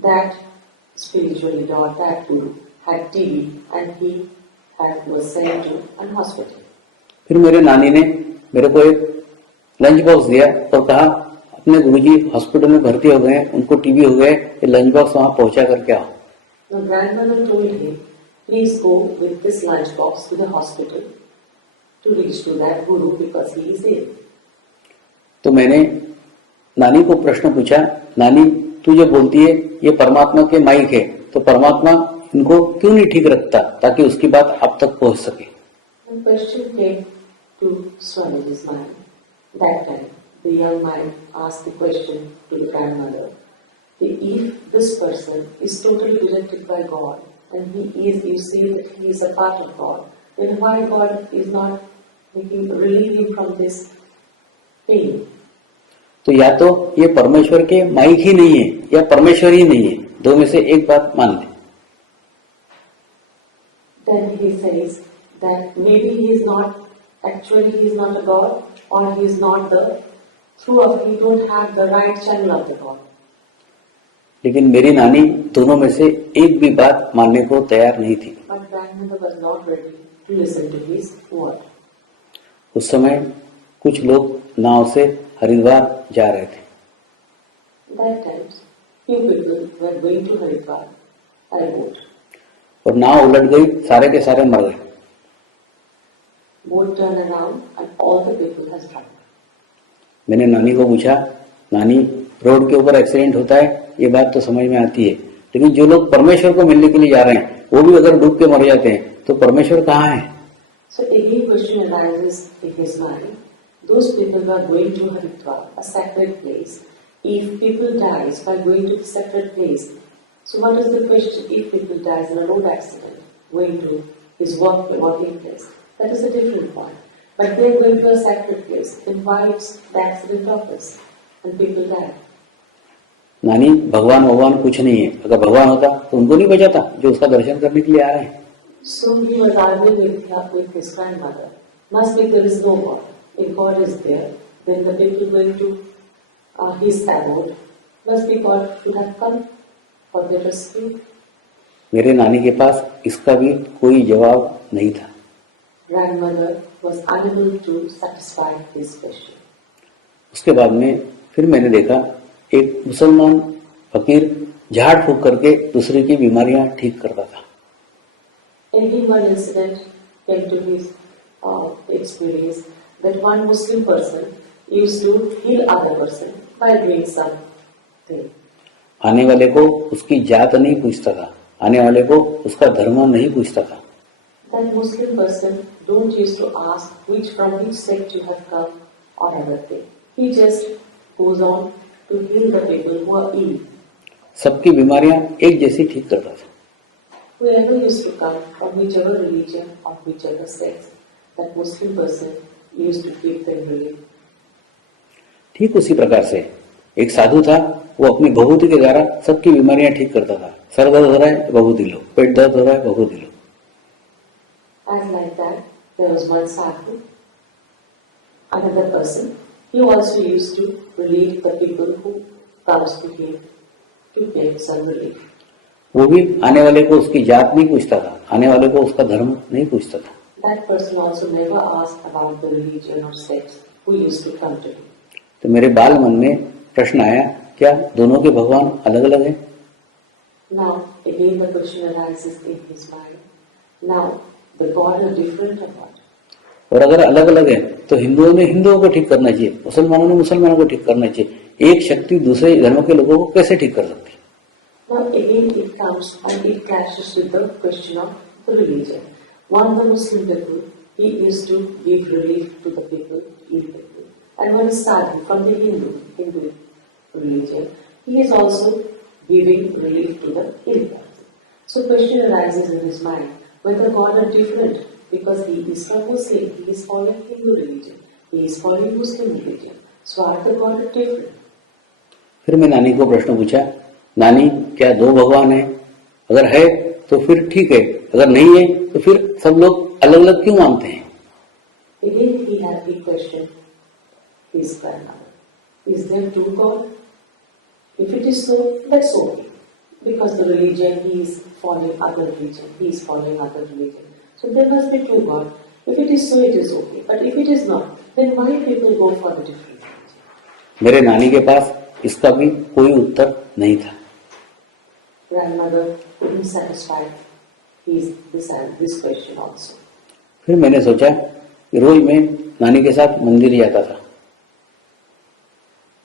that spiritual leader or that guru had TB and he was sent to an hospital. फिर मेरे नानी ने मेरे को एक लंच बॉक्स दिया और कहा अपने गुरुजी हॉस्पिटल में भर्ती हो गए, उनको टीबी हो गए, ये लंच बॉक्स वहां पहुंचा करके आओ। The grandmother told him, please go with this lunch box to the hospital to reach to that guru because he is ill. तो मैंने नानी को प्रश्न पूछा, नानी तू जो बोलती है ये परमात्मा के माइक है, तो परमात्मा इनको क्यों नहीं ठीक रखता ताकि उसकी बात आप तक पहुंच सके। The question came to Swamiji's mind. That time, the young man asked the question to the grandmother. If this person is totally directed by God and he is, you see that he is a part of God, then why God is not relieve him from this pain? तो या तो ये परमेश्वर के mic ही नहीं है या परमेश्वर ही नहीं है, दो में से एक बात मान ले। Then he says that maybe he is not, actually he is not a God, or he is not the, through of, he don't have the right channel of the God. लेकिन मेरी नानी दोनों में से एक भी बात मानने को तैयार नहीं थी। But grandmother was not ready to listen to his word. उस समय कुछ लोग नाव से हरिद्वार जा रहे थे। That times, few people were going to Haridwar by boat. और नाव उलट गई, सारे के सारे मर गए। Boat turned around and all the people has drowned. मैंने नानी को पूछा, नानी रोड के ऊपर एक्सीडेंट होता है ये बात तो समझ में आती है, लेकिन जो लोग परमेश्वर को मिलने के लिए जा रहे हैं वो भी अगर डूब के मर जाते हैं तो परमेश्वर कहाँ है। So again question arises in his mind. Those people who are going to Haridwar, a sacred place. If people dies by going to the sacred place, so what is the question if people dies in a road accident, going to his working place? That is a different point. But they are going to a sacred place, then why it's the accident occurs and people die? नानी भगवान कुछ नहीं है, अगर भगवान होता तो उनको नहीं बचाता जो उसका दर्शन करने के लिए आ रहे हैं। So he was arguing with his grandmother. Must be there is no God. If God is there, then the people going to his abode, must be God should have come for their rescue. मेरे नानी के पास इसका भी कोई जवाब नहीं था। Grandmother was unable to satisfy his question. उसके बाद में फिर मैंने देखा एक मुसलमान फकीर झाड़ फूक करके दूसरे की बीमारियां ठीक करता था। Again, one incident came to his experience that one Muslim person used to heal other person by doing something. आने वाले को उसकी जात नहीं पूछता था, आने वाले को उसका धर्म नहीं पूछता था। That Muslim person don't used to ask from which sect you have come or everything. He just goes on to heal the people who are ill. सबकी बीमारियां एक जैसी ठीक करता था। Whoever used to come from whichever religion or whichever sect, that Muslim person used to give them relief. ठीक उसी प्रकार से एक साधु था, वो अपनी भभूति के द्वारा सबकी बीमारियां ठीक करता था। सर दर्द हो रहा है भभूति लो, पेट दर्द हो रहा है भभूति लो। As like that, there was one sadhu, another person. He also used to relieve the people who comes to him to get some relief. वो भी आने वाले को उसकी जात नहीं पूछता था, आने वाले को उसका धर्म नहीं पूछता था। That person also never asked about the religion or sects who used to come to him. तो मेरे बाल मन में प्रश्न आया, क्या दोनों के भगवान अलग अलग हैं? Now again the question arises in his mind. Now the God are different or what? और अगर अलग अलग है तो हिंदुओं ने हिंदुओं को ठीक करना चाहिए, मुसलमानों ने मुसलमानों को ठीक करना चाहिए, एक शक्ति दूसरे धर्म के लोगों को कैसे ठीक कर सकती है? Now again it comes and it clashes with the question of the religion. One of the Muslim people, he used to give relief to the people, ill people. And one is sadhu from the Hindu religion, he is also giving relief to the ill person. So question arises in his mind, whether God are different because he is from Muslim, he is following Hindu religion, he is following Muslim religion. So are the God are different? फिर मैं नानी को प्रश्न पूछा, नानी क्या दो भगवान है? अगर है तो फिर ठीक है, अगर नहीं है तो फिर सब लोग अलग अलग क्यों मानते हैं? Again he had the question his grandmother, is there two God? If it is so, that's okay. Because the religion he is following other religion, he is following other religion. So there must be two God. If it is so, it is okay. But if it is not, then why people go for the different religion? मेरे नानी के पास इसका भी कोई उत्तर नहीं था। Grandmother couldn't satisfy this question also. फिर मैंने सोचा कि रोज मैं नानी के साथ मंदिर जाता था।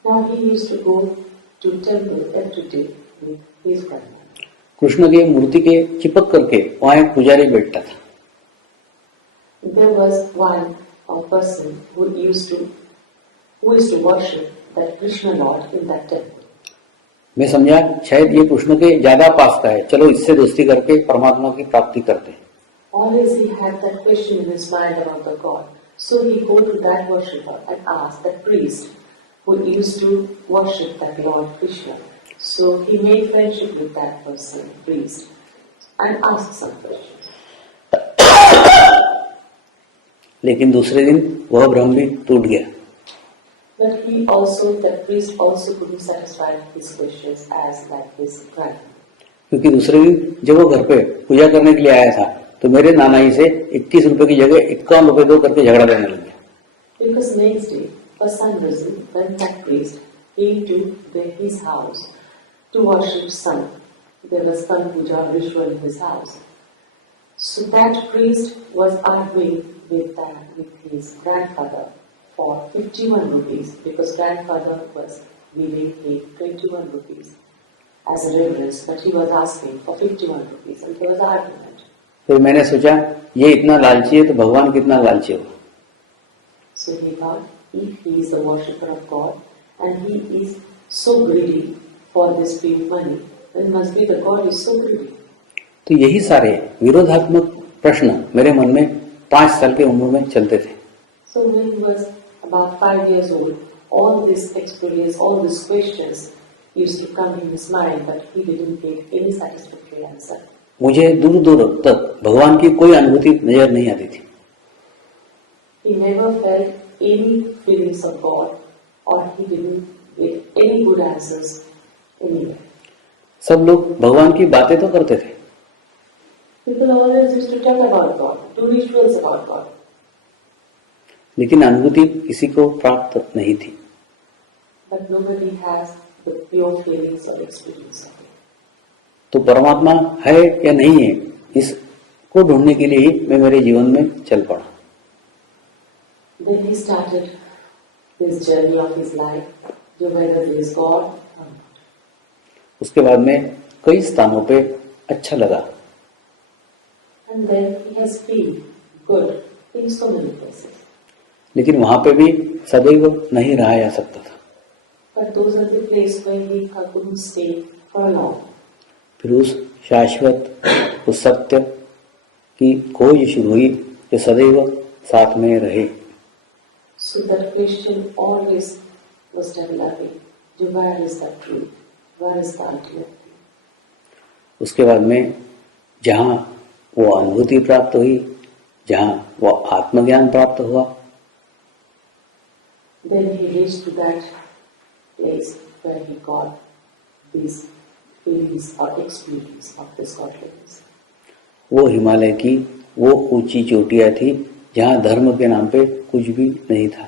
Now he used to go to temple every day with his grandmother. Krishna की मूर्ति के चिपक करके वहां एक पुजारी बैठता था। There was one person who used to worship that Krishna Lord in that temple. मैं समझा शायद ये कृष्ण के ज्यादा पास का है, चलो इससे दोस्ती करके परमात्मा की प्राप्ति करते हैं। Always he had that question in his mind about the God. So he go to that worshipper and ask that priest who used to worship that Lord Krishna. So he made friendship with that person, priest, and asked some questions. लेकिन दूसरे दिन वह भ्रम भी टूट गया। But that priest also couldn't satisfy his questions as like his grandmother. क्योंकि दूसरे दिन जब वो घर पे पूजा करने के लिए आया था तो मेरे नाना जी से 21 रुपए की जगह 51 रुपए दो करके झगड़ा करने लग गया। Because next day, for some reason, when that priest came to his house to worship sun, there was sun puja ritual in his house. So that priest was arguing with his grandfather for 51 rupees because grandfather was giving him 21 rupees as a reverence, but he was asking for 51 rupees and there was argument. फिर मैंने सोचा ये इतना लालची है तो भगवान कितना लालची होगा। So he thought, if he is the worshipper of God and he is so greedy for this big money, then must be the God is so greedy. तो यही सारे विरोधात्मक प्रश्न मेरे मन में 5 साल की उम्र में चलते थे। So when he was about 5 years old, all this experience, all these questions used to come in his mind, but he didn't get any satisfactory answer. मुझे दूर दूर तक भगवान की कोई अनुभूति नजर नहीं आती थी। He never felt any feelings of God, or he didn't get any good answers anywhere. सब लोग भगवान की बातें तो करते थे, People always used to tell about God, do rituals about God. लेकिन अनुभूति किसी को प्राप्त नहीं थी। But nobody has the pure feelings or experience of it. तो परमात्मा है या नहीं है, इसको ढूंढने के लिए ही मैं मेरे जीवन में चल पड़ा। Then he started his journey of his life, whether there is God or not. उसके बाद में कई स्थानों पे अच्छा लगा, And then he has been good in so many places. लेकिन वहां पे भी सदैव नहीं रहा जा सकता था। But those are the places where he couldn't stay for long. फिर उस शाश्वत, उस सत्य की खोज शुरू हुई जो सदैव साथ में रहे। So that question always was developing. Where is the truth? Where is the ultimate? उसके बाद में जहाँ वो अनुभूति प्राप्त हुई, जहाँ वो आत्मज्ञान प्राप्त हुआ, Then he reached to that place where he got these feelings or experience of this godliness. वो हिमालय की वो ऊंची चोटियां थी जहाँ धर्म के नाम पे कुछ भी नहीं था।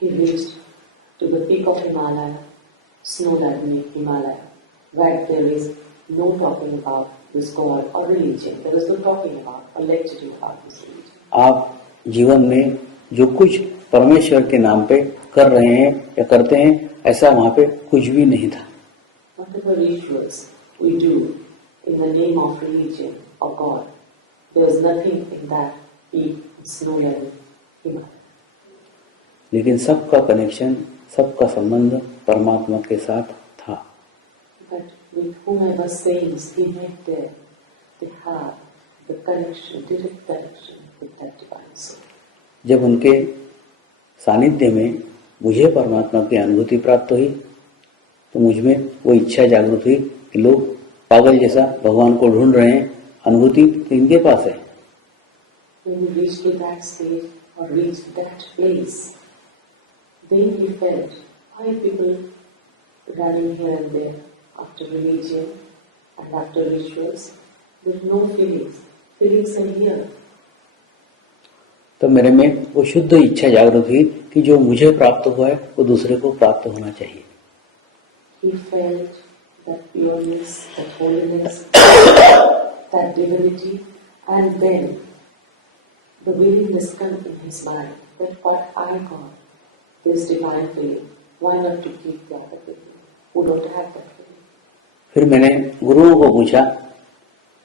He reached to the peak of Himalaya, snow-laden Himalaya, where there is no talking about this God or religion. There is no talking about or lecturing about this religion. आप जीवन में जो कुछ परमेश्वर के नाम पे कर रहे हैं या करते हैं, ऐसा वहां पे कुछ भी नहीं था। Whatever rituals we do in the name of religion or God, there is nothing in that peak, snow level, Himalaya. लेकिन सबका कनेक्शन, सबका संबंध परमात्मा के साथ था। But with whomever saints he met there, they have the connection, direct connection with that divine soul. जब उनके सानिध्य में मुझे परमात्मा की अनुभूति प्राप्त हुई तो मुझ में वो इच्छा जागृत हुई कि लोग पागल जैसा भगवान को ढूंढ रहे हैं, अनुभूति तो इनके पास है। When we reach to that stage or reach that place, then we felt why people running here and there after religion and after rituals with no feelings. Feelings are here. तो मेरे में वो शुद्ध इच्छा जागृत हुई कि जो मुझे प्राप्त हुआ है वो दूसरे को प्राप्त होना चाहिए। He felt that pureness, that holiness, that divinity, and then the willingness come in his mind that what I got this divine feeling, why not to keep the other people who don't have that feeling? फिर मैंने गुरुओं को पूछा,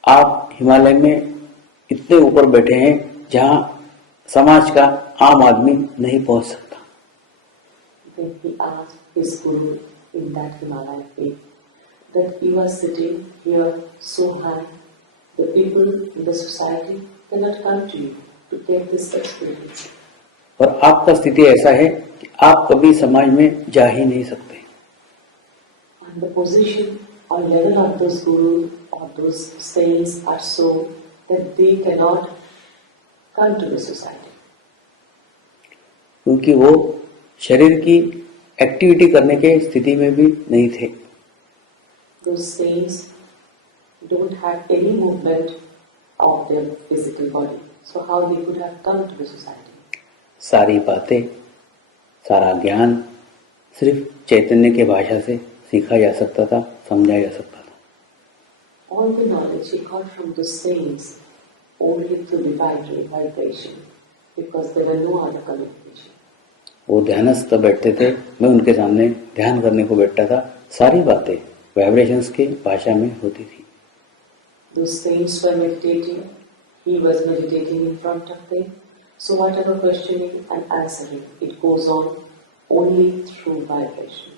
आप हिमालय में इतने ऊपर बैठे हैं जहाँ समाज का आम आदमी नहीं पहुंच सकता। Then he asked his guru in that Himalayan peak that you are sitting here so high, the people in the society cannot come to you to get this experience. और आपका स्थिति ऐसा है कि आप कभी समाज में जा ही नहीं सकते। And the position or level of those gurus or those saints are so that they cannot come to the society. क्योंकि वो शरीर की एक्टिविटी करने के स्थिति में भी नहीं थे। Those saints don't have any movement of their physical body. So how they could have come to the society? सारी बातें, सारा ज्ञान सिर्फ चैतन्य के भाषा से सीखा जा सकता था, समझा जा सकता था। All the knowledge he got from the saints only through the vibration, because there were no other communication. वो ध्यानस्थ बैठते थे, मैं उनके सामने ध्यान करने को बैठता था, सारी बातें वाइब्रेशंस के भाषा में होती थी। Those saints were meditating, he was meditating in front of them. So whatever questioning and answering, it goes on only through vibration.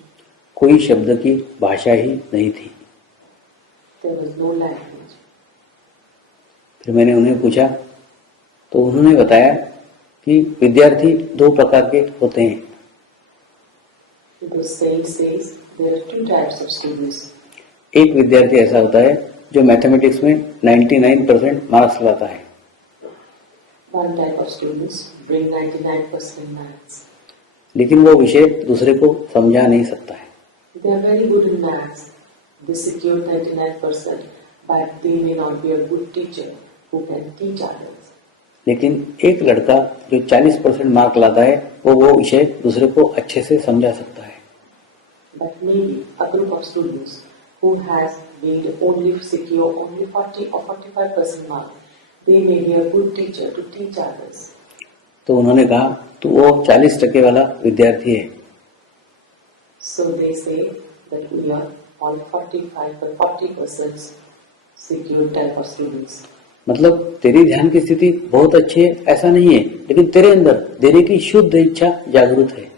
कोई शब्द की भाषा ही नहीं थी। There was no language. फिर मैंने उन्हें पूछा तो उन्होंने बताया कि विद्यार्थी दो प्रकार के होते हैं। The saint says there are two types of students. एक विद्यार्थी ऐसा होता है जो मैथमेटिक्स में 99% मार्क्स लाता है। One type of students bring 99% marks. लेकिन वो विषय दूसरे को समझा नहीं सकता है। They are very good in maths. They secure 99%, but they may not be a good teacher who can teach others. लेकिन एक लड़का जो 40% मार्क लाता है वो विषय दूसरे को अच्छे से समझा सकता है। But maybe a group of students who has made only secure only 40 or 45% mark, they may be a good teacher to teach others. तो उन्होंने कहा तो वो 40% वाला विद्यार्थी है। So they say that we are all 45 or 40% secure type of students. मतलब तेरी ध्यान की स्थिति बहुत अच्छी है ऐसा नहीं है, लेकिन तेरे अंदर देने की शुद्ध इच्छा जागृत है।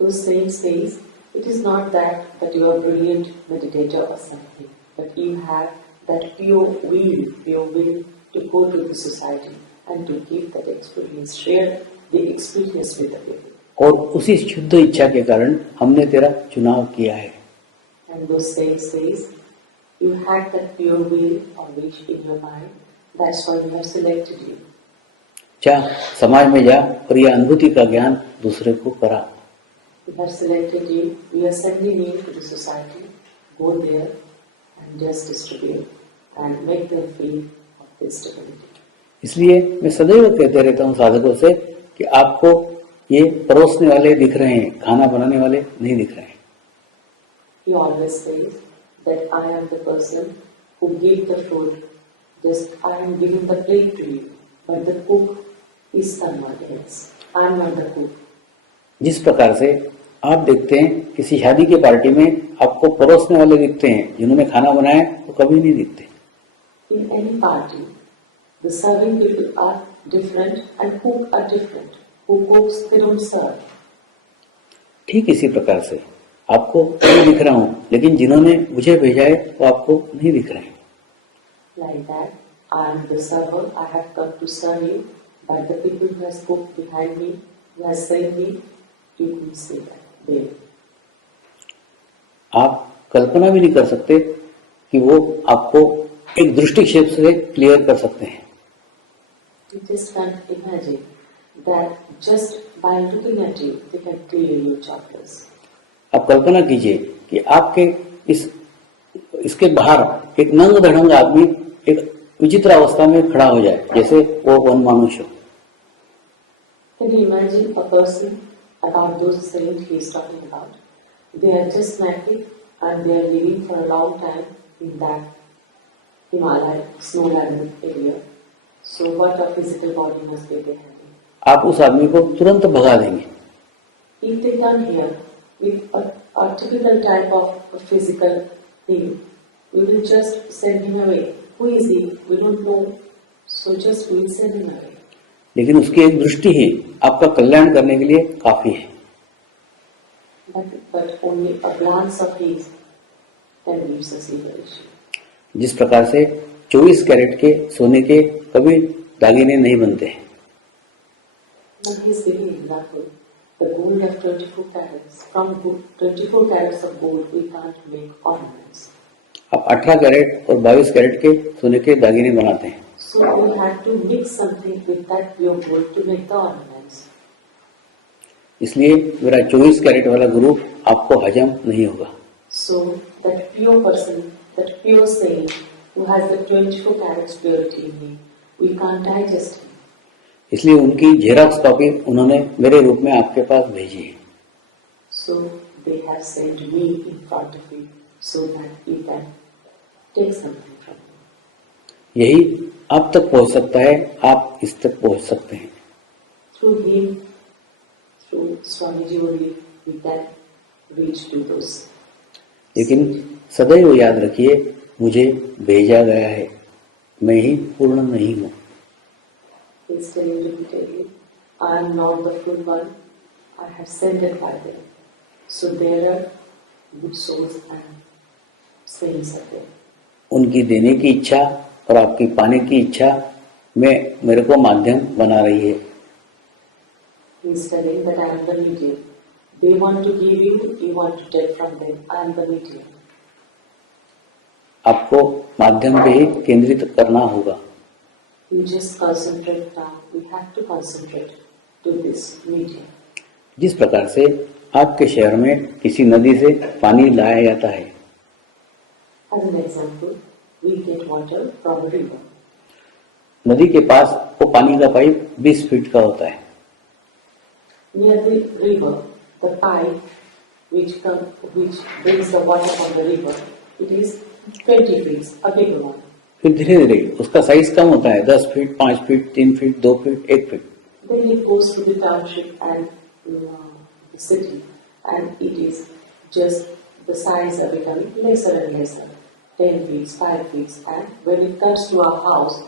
To says it is not that you are a brilliant meditator or something, but you have that pure will to go to the society and to give that experience, share the experience with the people. और उसी शुद्ध इच्छा के कारण हमने तेरा चुनाव किया है। And those says you had that pure will or wish in your mind, that's why we have selected you. जा समाज में जा और यह अनुभूति का ज्ञान दूसरे को करा। We have selected you, we are sending you to the society, go there and just distribute and make them feel of this stability. इसलिए मैं सदैव कहते रहता हूँ साधकों से कि आपको ये परोसने वाले दिख रहे हैं, खाना बनाने वाले नहीं दिख रहे हैं। He always says that I am the person who gave the food, just I am giving the plate to you, but the cook is someone else. I am not the cook. जिस प्रकार से आप देखते हैं किसी शादी की party में आपको परोसने वाले दिखते हैं, जिन्होंने खाना बनाया वो कभी नहीं दिखते। In any party, the serving people are different and cook are different. Who cooks, they don't serve. ठीक इसी प्रकार से आपको मैं दिख रहा हूं, लेकिन जिन्होंने मुझे भेजा है वो आपको नहीं दिख रहे हैं। Like that, I am the server. I have come to serve you, but the people who has cooked behind me, who has served me, you can see that they. आप कल्पना भी नहीं कर सकते कि वो आपको एक दृष्टिक्षेप से क्लियर कर सकते हैं। You just can't imagine that just by looking at you, they can clear your chakras. आप कल्पना कीजिए कि आपके इसके बाहर एक नंग धड़ंग आदमी एक विचित्र अवस्था में खड़ा हो जाए, जैसे वो वन मनुष्य हो। Can you imagine a person about those saints he is talking about? They are just naked and they are living for a long time in that Himalaya snowland area. So what a physical body must be they having? आप उस आदमी को तुरंत भगा देंगे। If they come here with a typical type of physical thing, we will just send him away. Who is he? We don't know. So just we will send him away. लेकिन उसकी एक दृष्टि ही आपका कल्याण करने के लिए काफी है। But only a glance of his can give us liberation. जिस प्रकार से 24 कैरेट के सोने के कभी दागिने नहीं बनते हैं। But he is very miracle. The gold of 24 carats, from 24 carats of gold, we can't make ornaments. आप 18 कैरेट और 22 कैरेट के सोने के दागिने बनाते हैं। So we had to mix something with that pure gold to make the ornaments. इसलिए मेरा 24 कैरेट वाला गुरु आपको हजम नहीं होगा। So that pure person, that pure saint who has the 24 carats purity in him, we can't digest him. इसलिए उनकी xerox copy उन्होंने मेरे रूप में आपके पास भेजी है। So they have sent me in front of you so that you can take something from him. यही आप तक पहुंच सकता है, आप इस तक पहुंच सकते हैं। Through him, through Swamiji only, we can reach to those. लेकिन सदैव याद रखिए, मुझे भेजा गया है, मैं ही पूर्ण नहीं हूँ। Please tell you repeatedly, I am not the full one, I have sent it by them. So there are good souls and saints are there. उनकी देने की इच्छा और आपकी पाने की इच्छा में मेरे को माध्यम बना रही है। He is telling that I am the medium. They want to give you, you want to take from them. I am the medium. आपको माध्यम पे ही केंद्रित करना होगा। You just concentrate now. We have to concentrate to this medium. जिस प्रकार से आपके शहर में किसी नदी से पानी लाया जाता है, As an example, we get water from a river. नदी के पास वो पानी का पाइप 20 फीट का होता है। Near the river, the pipe which brings the water from the river, it is 20 feet, a bigger one. फिर धीरे धीरे उसका साइज कम होता है, 10 feet, 5 feet, 3 feet, 2 feet, 1 feet. Then it goes to the township and the city, and it is just the size are becoming lesser and lesser, 10 feet, 5 feet, and when it comes to our house.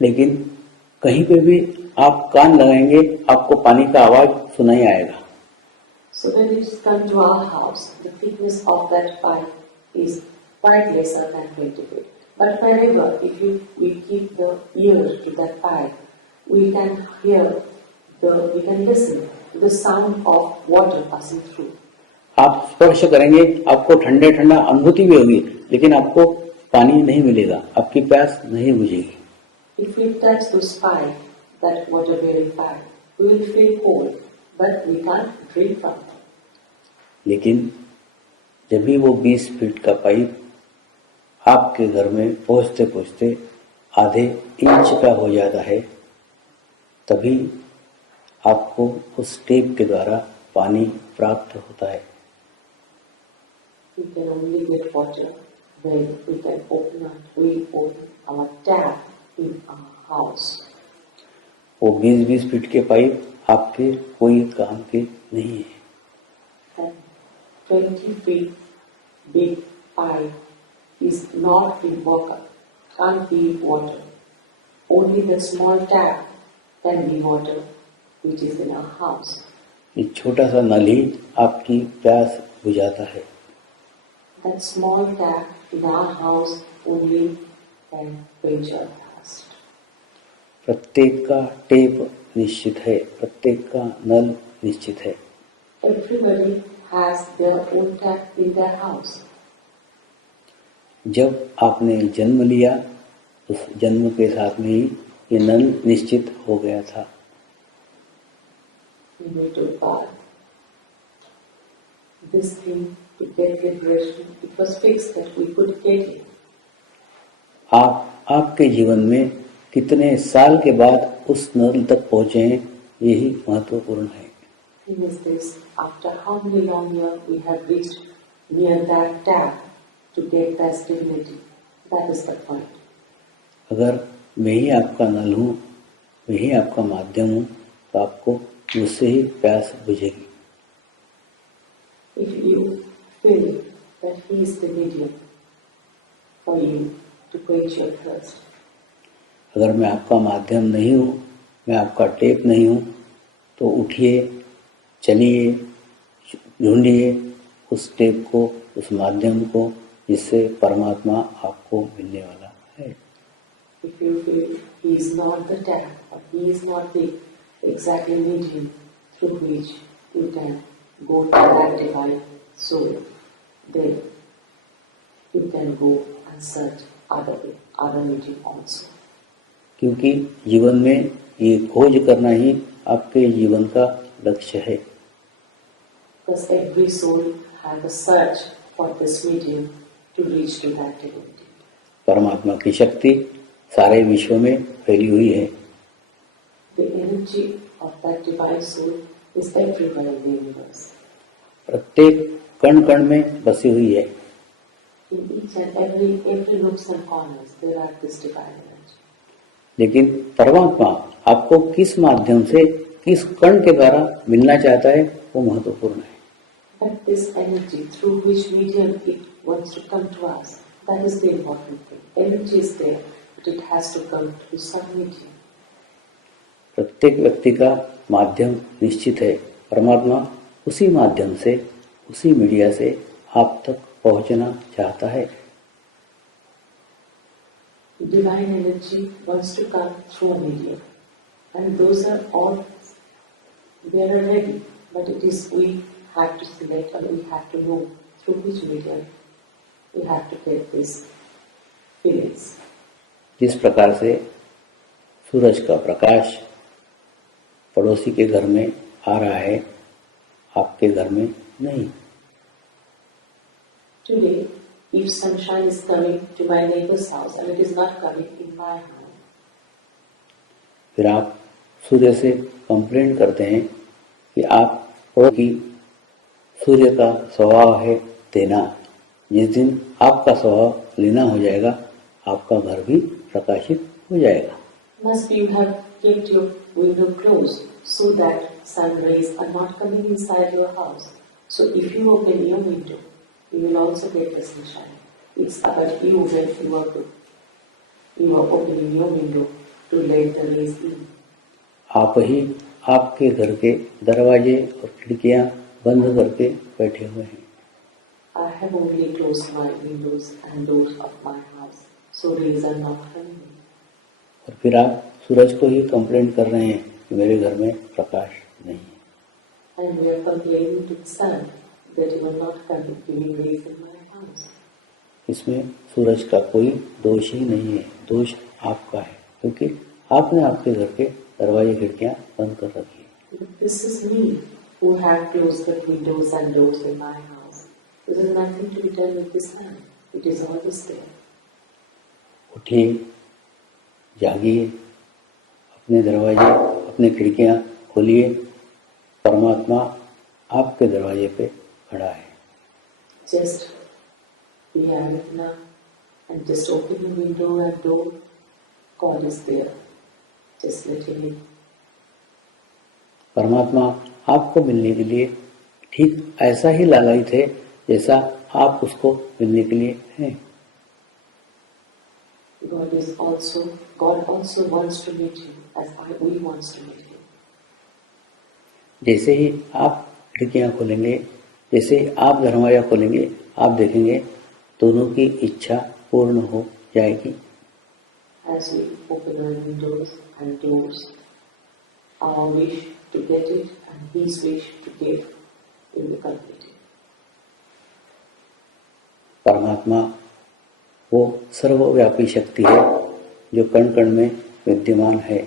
लेकिन कहीं पे भी आप कान लगाएंगे, आपको पानी का आवाज सुनाई आएगा। So when it comes to our house, the thickness of that pipe is quite lesser than 20 feet. But wherever, if we keep the ear to that pipe, we can listen to the sound of water passing through. आप स्पर्श करेंगे, आपको ठंडा ठंडा अनुभूति भी होगी, लेकिन आपको पानी नहीं मिलेगा, आपकी प्यास नहीं बुझेगी। If we touch those pipe, that water-bearing pipe, we will feel cold, but we can't drink from it. लेकिन जब भी वो 20 फीट का पाइप आपके घर में पहुंचते पहुंचते आधे इंच का हो जाता है, तभी आपको उस टेप के द्वारा पानी प्राप्त होता है। We can only get water when we open our tap in our house. वो 20-20 फीट के पाइप आपके कोई काम के नहीं है। That 20 feet big pipe is not the water, can't be water. Only the small tap can be water, which is in our house. ये छोटा सा नल ही आपकी प्यास बुझाता है। That small tap in our house only can quench your thirst. प्रत्येक का tape निश्चित है, प्रत्येक का नल निश्चित है। Everybody has their own tap in their house. जब आपने जन्म लिया उस जन्म के साथ में ही ये नल निश्चित हो गया था। We need to buy this thing to get liberation. It was fixed that we could get it. आप आपके जीवन में कितने साल के बाद उस नल तक पहुंचे हैं, यही महत्वपूर्ण है। Thing is this, after how many long years we have reached near that tap to get that stability. That is the point. अगर मैं ही आपका नल हूँ, मैं ही आपका माध्यम हूँ, तो आपको मुझसे ही प्यास बुझेगी। If you feel that he is the medium for you to quench your thirst, अगर मैं आपका माध्यम नहीं हूँ, मैं आपका टेप नहीं हूँ, तो उठिए, चलिए, ढूंढिए उस टेप को, उस माध्यम को, जिससे परमात्मा आपको मिलने वाला है। if you feel he is not the tap, or he is not the exactly medium through which you can go to that divine soul, then you can go and search other medium also. क्योंकि जीवन में ये खोज करना ही आपके जीवन का लक्ष्य है। Because every soul has a search for this medium to reach to that divinity. परमात्मा की शक्ति सारे विश्व में फैली हुई है। The energy of that divine soul is everywhere in the universe. प्रत्येक कण कण में बसी हुई है। In each and every nooks and corners, there are this divine energy. लेकिन परमात्मा आपको किस माध्यम से, किस कण के द्वारा मिलना चाहता है, वो महत्वपूर्ण है। But this energy through which medium it wants to come to us, that is the important thing. Energy is there, but it has to come through some medium. प्रत्येक व्यक्ति का माध्यम निश्चित है। परमात्मा उसी माध्यम से, उसी मीडिया से आप तक पहुंचना चाहता है। Divine energy wants to come through a medium, and those are all they are ready. But it is we have to select, or we have to know through which medium we have to get these feelings. जिस प्रकार से सूरज का प्रकाश पड़ोसी के घर में आ रहा है, आपके घर में नहीं। Today, if sunshine is coming to my neighbor's house and it is not coming in my home, फिर आप सूर्य से कंप्लेंट करते हैं कि आप की सूर्य का स्वभाव है देना। जिस दिन आपका स्वभाव लेना हो जाएगा, आपका घर भी प्रकाशित हो जाएगा। must you have kept your window closed so that sun rays are not coming inside your house. So if you open your window, you will also get the sunshine. It's about you when you are opening your window to let the rays in. आप ही आपके घर के दरवाजे और खिड़कियां बंद करके बैठे हुए हैं। I have only closed my windows and doors of my house, so rays are not coming in. और फिर आप सूरज को ही कंप्लेंट कर रहे हैं कि मेरे घर में प्रकाश नहीं है। And we are complaining to the sun that you are not coming, giving rays in my house. इसमें सूरज का कोई दोष ही नहीं है, दोष आपका है, क्योंकि आपने आपके घर के दरवाजे खिड़कियां बंद कर रखी है। This is me who have closed the windows and doors in my house. There is nothing to be done with this man. It is always there. उठिए, जागिए, अपने दरवाजे, अपने खिड़कियां खोलिए। परमात्मा आपके दरवाजे पे खड़ा है। Just be awake now and just open the window and door. God is there. Just let him in. परमात्मा आपको मिलने के लिए ठीक ऐसा ही लालायित है जैसा आप उसको मिलने के लिए हैं। God also wants to meet you as we wants to meet you. जैसे ही आप खिड़कियां खोलेंगे, जैसे ही आप दरवाजा खोलेंगे, आप देखेंगे दोनों की इच्छा पूर्ण हो जाएगी। As we open our windows and doors, our wish to get it and His wish to give will be completed. परमात्मा वो सर्वव्यापी शक्ति है जो कण कण में विद्यमान है।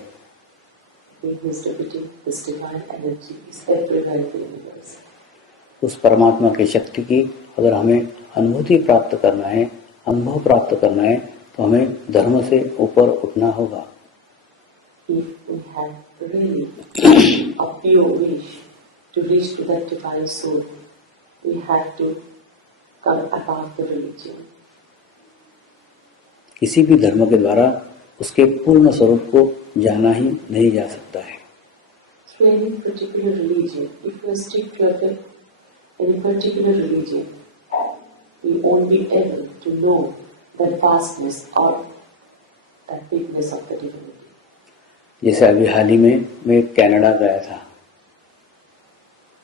This divine energy is everywhere in the universe. उस परमात्मा की शक्ति की अगर हमें अनुभूति प्राप्त करना है, अनुभव प्राप्त करना है, तो हमें धर्म से ऊपर उठना होगा। If we have really a pure wish to reach to that divine soul, we have to come above the religion. किसी भी धर्म के द्वारा उसके पूर्ण स्वरूप को जाना ही नहीं जा सकता है। Through any particular religion, if we stick to any particular religion, we won't be able to know the vastness or the bigness of the divinity. जैसे अभी हाल ही में मैं कनाडा गया था।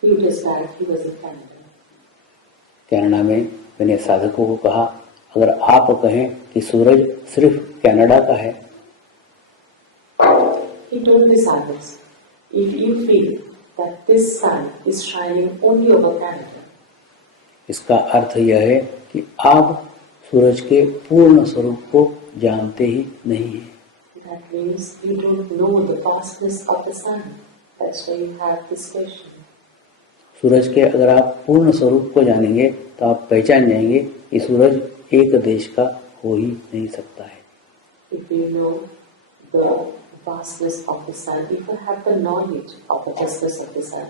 Few days back, he was in Canada. Canada में मैंने साधकों को कहा, अगर आप कहें कि सूरज सिर्फ कनाडा का है, He told the sadhus, if you feel that this sun is shining only over Canada, इसका अर्थ यह है कि आप सूरज के पूर्ण स्वरूप को जानते ही नहीं हैं। that means you don't know the vastness of the sun. That's why you have this question. सूरज के अगर आप पूर्ण स्वरूप को जानेंगे तो आप पहचान जाएंगे कि सूरज एक देश का हो ही नहीं सकता है। If you know the vastness of the sun, if you have the knowledge of the vastness of the sun,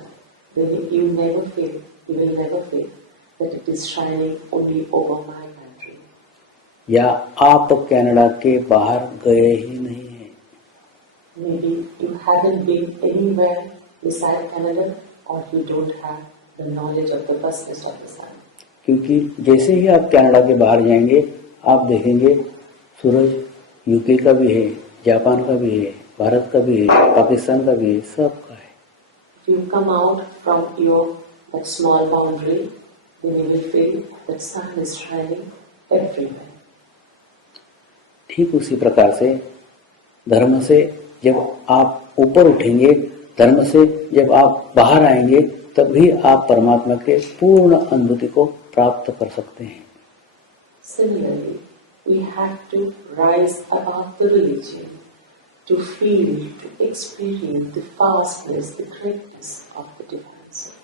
then you will never feel that it is shining only over my country. या आप Canada के बाहर गए ही नहीं हैं। Maybe you haven't been anywhere beside Canada, or you don't have the knowledge of the vastness of the sun. क्योंकि जैसे ही आप कनाडा के बाहर जाएंगे, आप देखेंगे सूरज यूके का भी है, जापान का भी है, भारत का भी है, पाकिस्तान का भी है, सबका है। If you come out from your that small boundary, then you will feel that sun is shining everywhere. ठीक उसी प्रकार से धर्म से जब आप ऊपर उठेंगे, धर्म से जब आप बाहर आएंगे, तब भी आप परमात्मा के पूर्ण अनुभूति को प्राप्त कर सकते हैं। Similarly, we have to rise above the religion to feel, to experience the vastness, the greatness of the divine soul.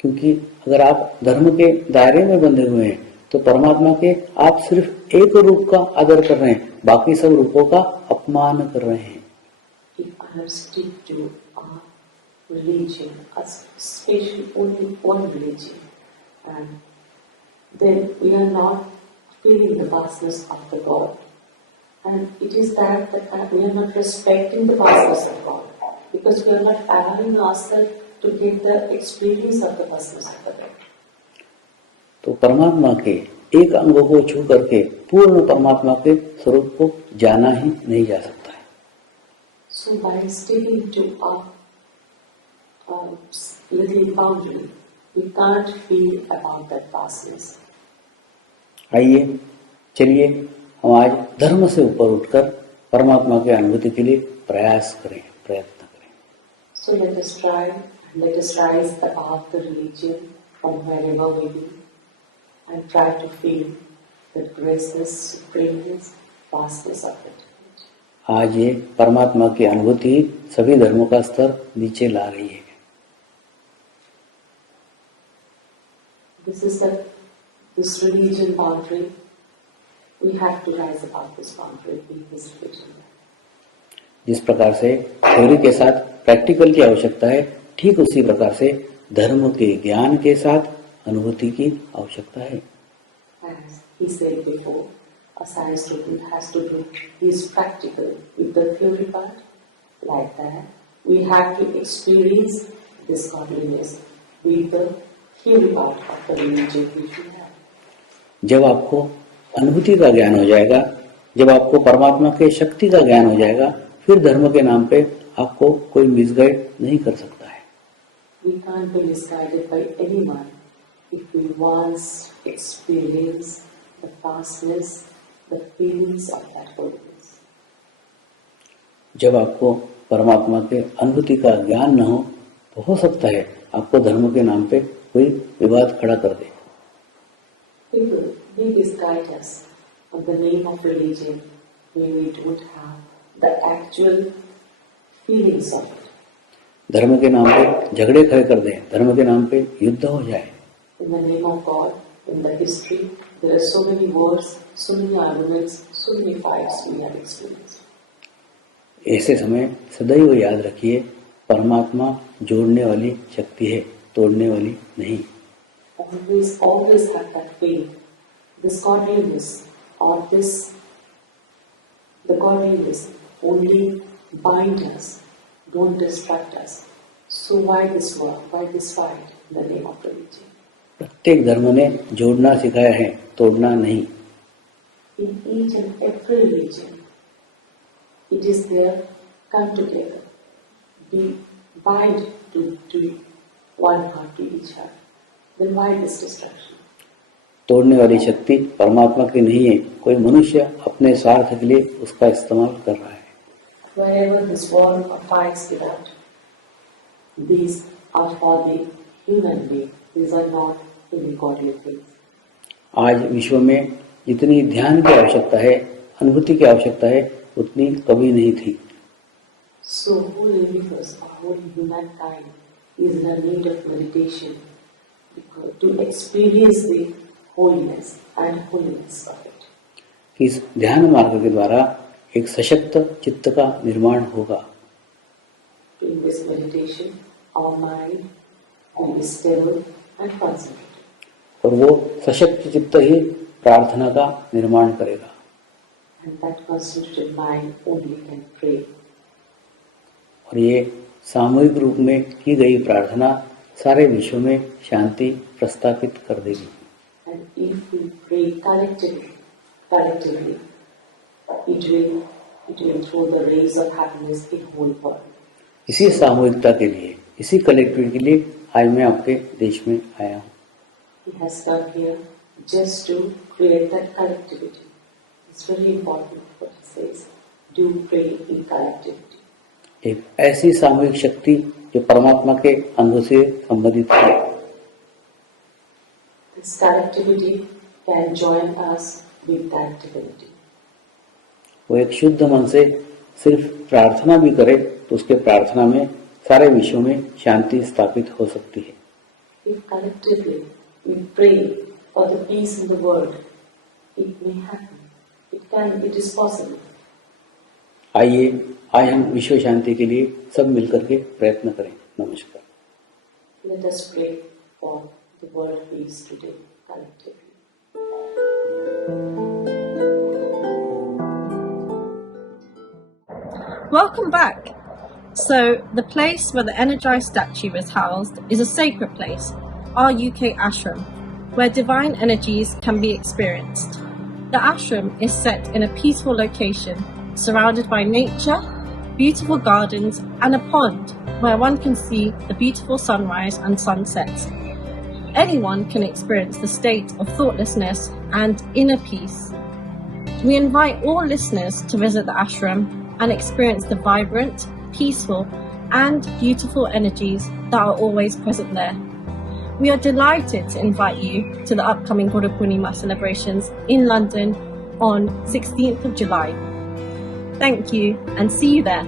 क्योंकि अगर आप धर्म के दायरे में बंधे हुए हैं, तो परमात्मा के आप सिर्फ एक रूप का आदर कर रहे हैं, बाकी सब रूपों का अपमान कर रहे हैं। If I am stick to a religion, especially only one religion, and then we are not feeling the vastness of the God. And it is that we are not respecting the vastness of God, because we are not allowing ourselves to get the experience of the vastness of the God. तो परमात्मा के एक अंग को छू करके पूर्ण परमात्मा के स्वरूप को जाना ही नहीं जा सकता है। So by sticking to a little boundary, we can't feel about that vastness. आइए, चलिए हम आज धर्म से ऊपर उठकर परमात्मा के अनुभूति के लिए प्रयत्न करें। So let us try and let us rise above the religion from wherever we be and try to feel the graceless, supremeness, vastness of it. आज ये परमात्मा की अनुभूति सभी धर्मों का स्तर नीचे ला रही है। This religion boundary, we have to rise above this boundary in this religion. जिस प्रकार से थ्योरी के साथ प्रैक्टिकल की आवश्यकता है, ठीक उसी प्रकार से धर्म के ज्ञान के साथ अनुभूति की आवश्यकता है। As he said before, a science student has to do his practical with the theory part. Like that, We have to experience this godliness with the theory part of the religion which we have. जब आपको अनुभूति का ज्ञान हो जाएगा, जब आपको परमात्मा के शक्ति का ज्ञान हो जाएगा, फिर धर्म के नाम पे आपको कोई मिसगाइड नहीं कर सकता है. We can't be misguided by anyone if we once experience the vastness, the feelings of that holiness. जब आपको परमात्मा के अनुभूति का ज्ञान न हो तो हो सकता है आपको धर्म के नाम पे कोई विवाद खड़ा कर दे. People may misguide us on the name of religion when we don't have the actual feelings of it. धर्म के नाम पे झगड़े खड़े कर दें, धर्म के नाम पे युद्ध हो जाए. In the name of God, in the history, there are so many wars, so many arguments, so many fights we have experienced. ऐसे समय सदैव याद रखिए, परमात्मा जोड़ने वाली शक्ति है, तोड़ने वाली नहीं. Always have that faith, this godliness, or the godliness only bind us, don't distract us. So why this war, why this fight in the name of religion? प्रत्येक धर्म ने जोड़ना सिखाया है, तोड़ना नहीं. In each and every religion, it is there, come together, be bind to one heart to each other. Then why this distraction? तोड़ने वाली शक्ति परमात्मा की नहीं है, कोई मनुष्य अपने स्वार्थ के लिए उसका इस्तेमाल कर रहा है. Wherever this war or fights get out, these are for the human being. These are not any godly things. आज विश्व में जितनी ध्यान की आवश्यकता है, अनुभूति की आवश्यकता है, उतनी कभी नहीं थी. So whole universe, or whole humankind is in a need of meditation to experience the holiness and holiness of it. इस ध्यान मार्ग के द्वारा एक सशक्त चित्त का निर्माण होगा. In this meditation, our mind will be stable and concentrated. और वो सशक्त चित्त ही प्रार्थना का निर्माण करेगा. And that concentrated mind only can pray. और ये सामूहिक रूप में की गई प्रार्थना सारे विश्व में शांति प्रस्तापित कर देगी. And if we pray collectively, it will throw the rays of happiness in whole world. इसी सामूहिकता के लिए, इसी कलेक्टिविटी के लिए आज मैं आपके देश में आया हूँ. He has come here just to create that collectivity. It's very important what he says. Do pray in collectivity. एक ऐसी सामूहिक शक्ति जो परमात्मा के अनुभव से संबंधित है. This collectivity can join us with that divinity. वो एक शुद्ध मन से सिर्फ प्रार्थना भी करे तो उसके प्रार्थना में सारे विश्व में शांति स्थापित हो सकती है. If collectively we pray for the peace in the world, it may happen. It is possible. आइए आज हम विश्व शांति के लिए सब मिलकर के प्रयत्न करें. नमस्कार. Let us pray for the world peace today collectively. Welcome back. So, the place where the energized statue is housed is a sacred place, our UK ashram, where divine energies can be experienced. The ashram is set in a peaceful location, surrounded by nature, beautiful gardens, and a pond where one can see the beautiful sunrise and sunsets. Anyone can experience the state of thoughtlessness and inner peace. We invite all listeners to visit the ashram and experience the vibrant, peaceful, and beautiful energies that are always present there. We are delighted to invite you to the upcoming Guru Purnima celebrations in London on 16th of July. Thank you and see you there.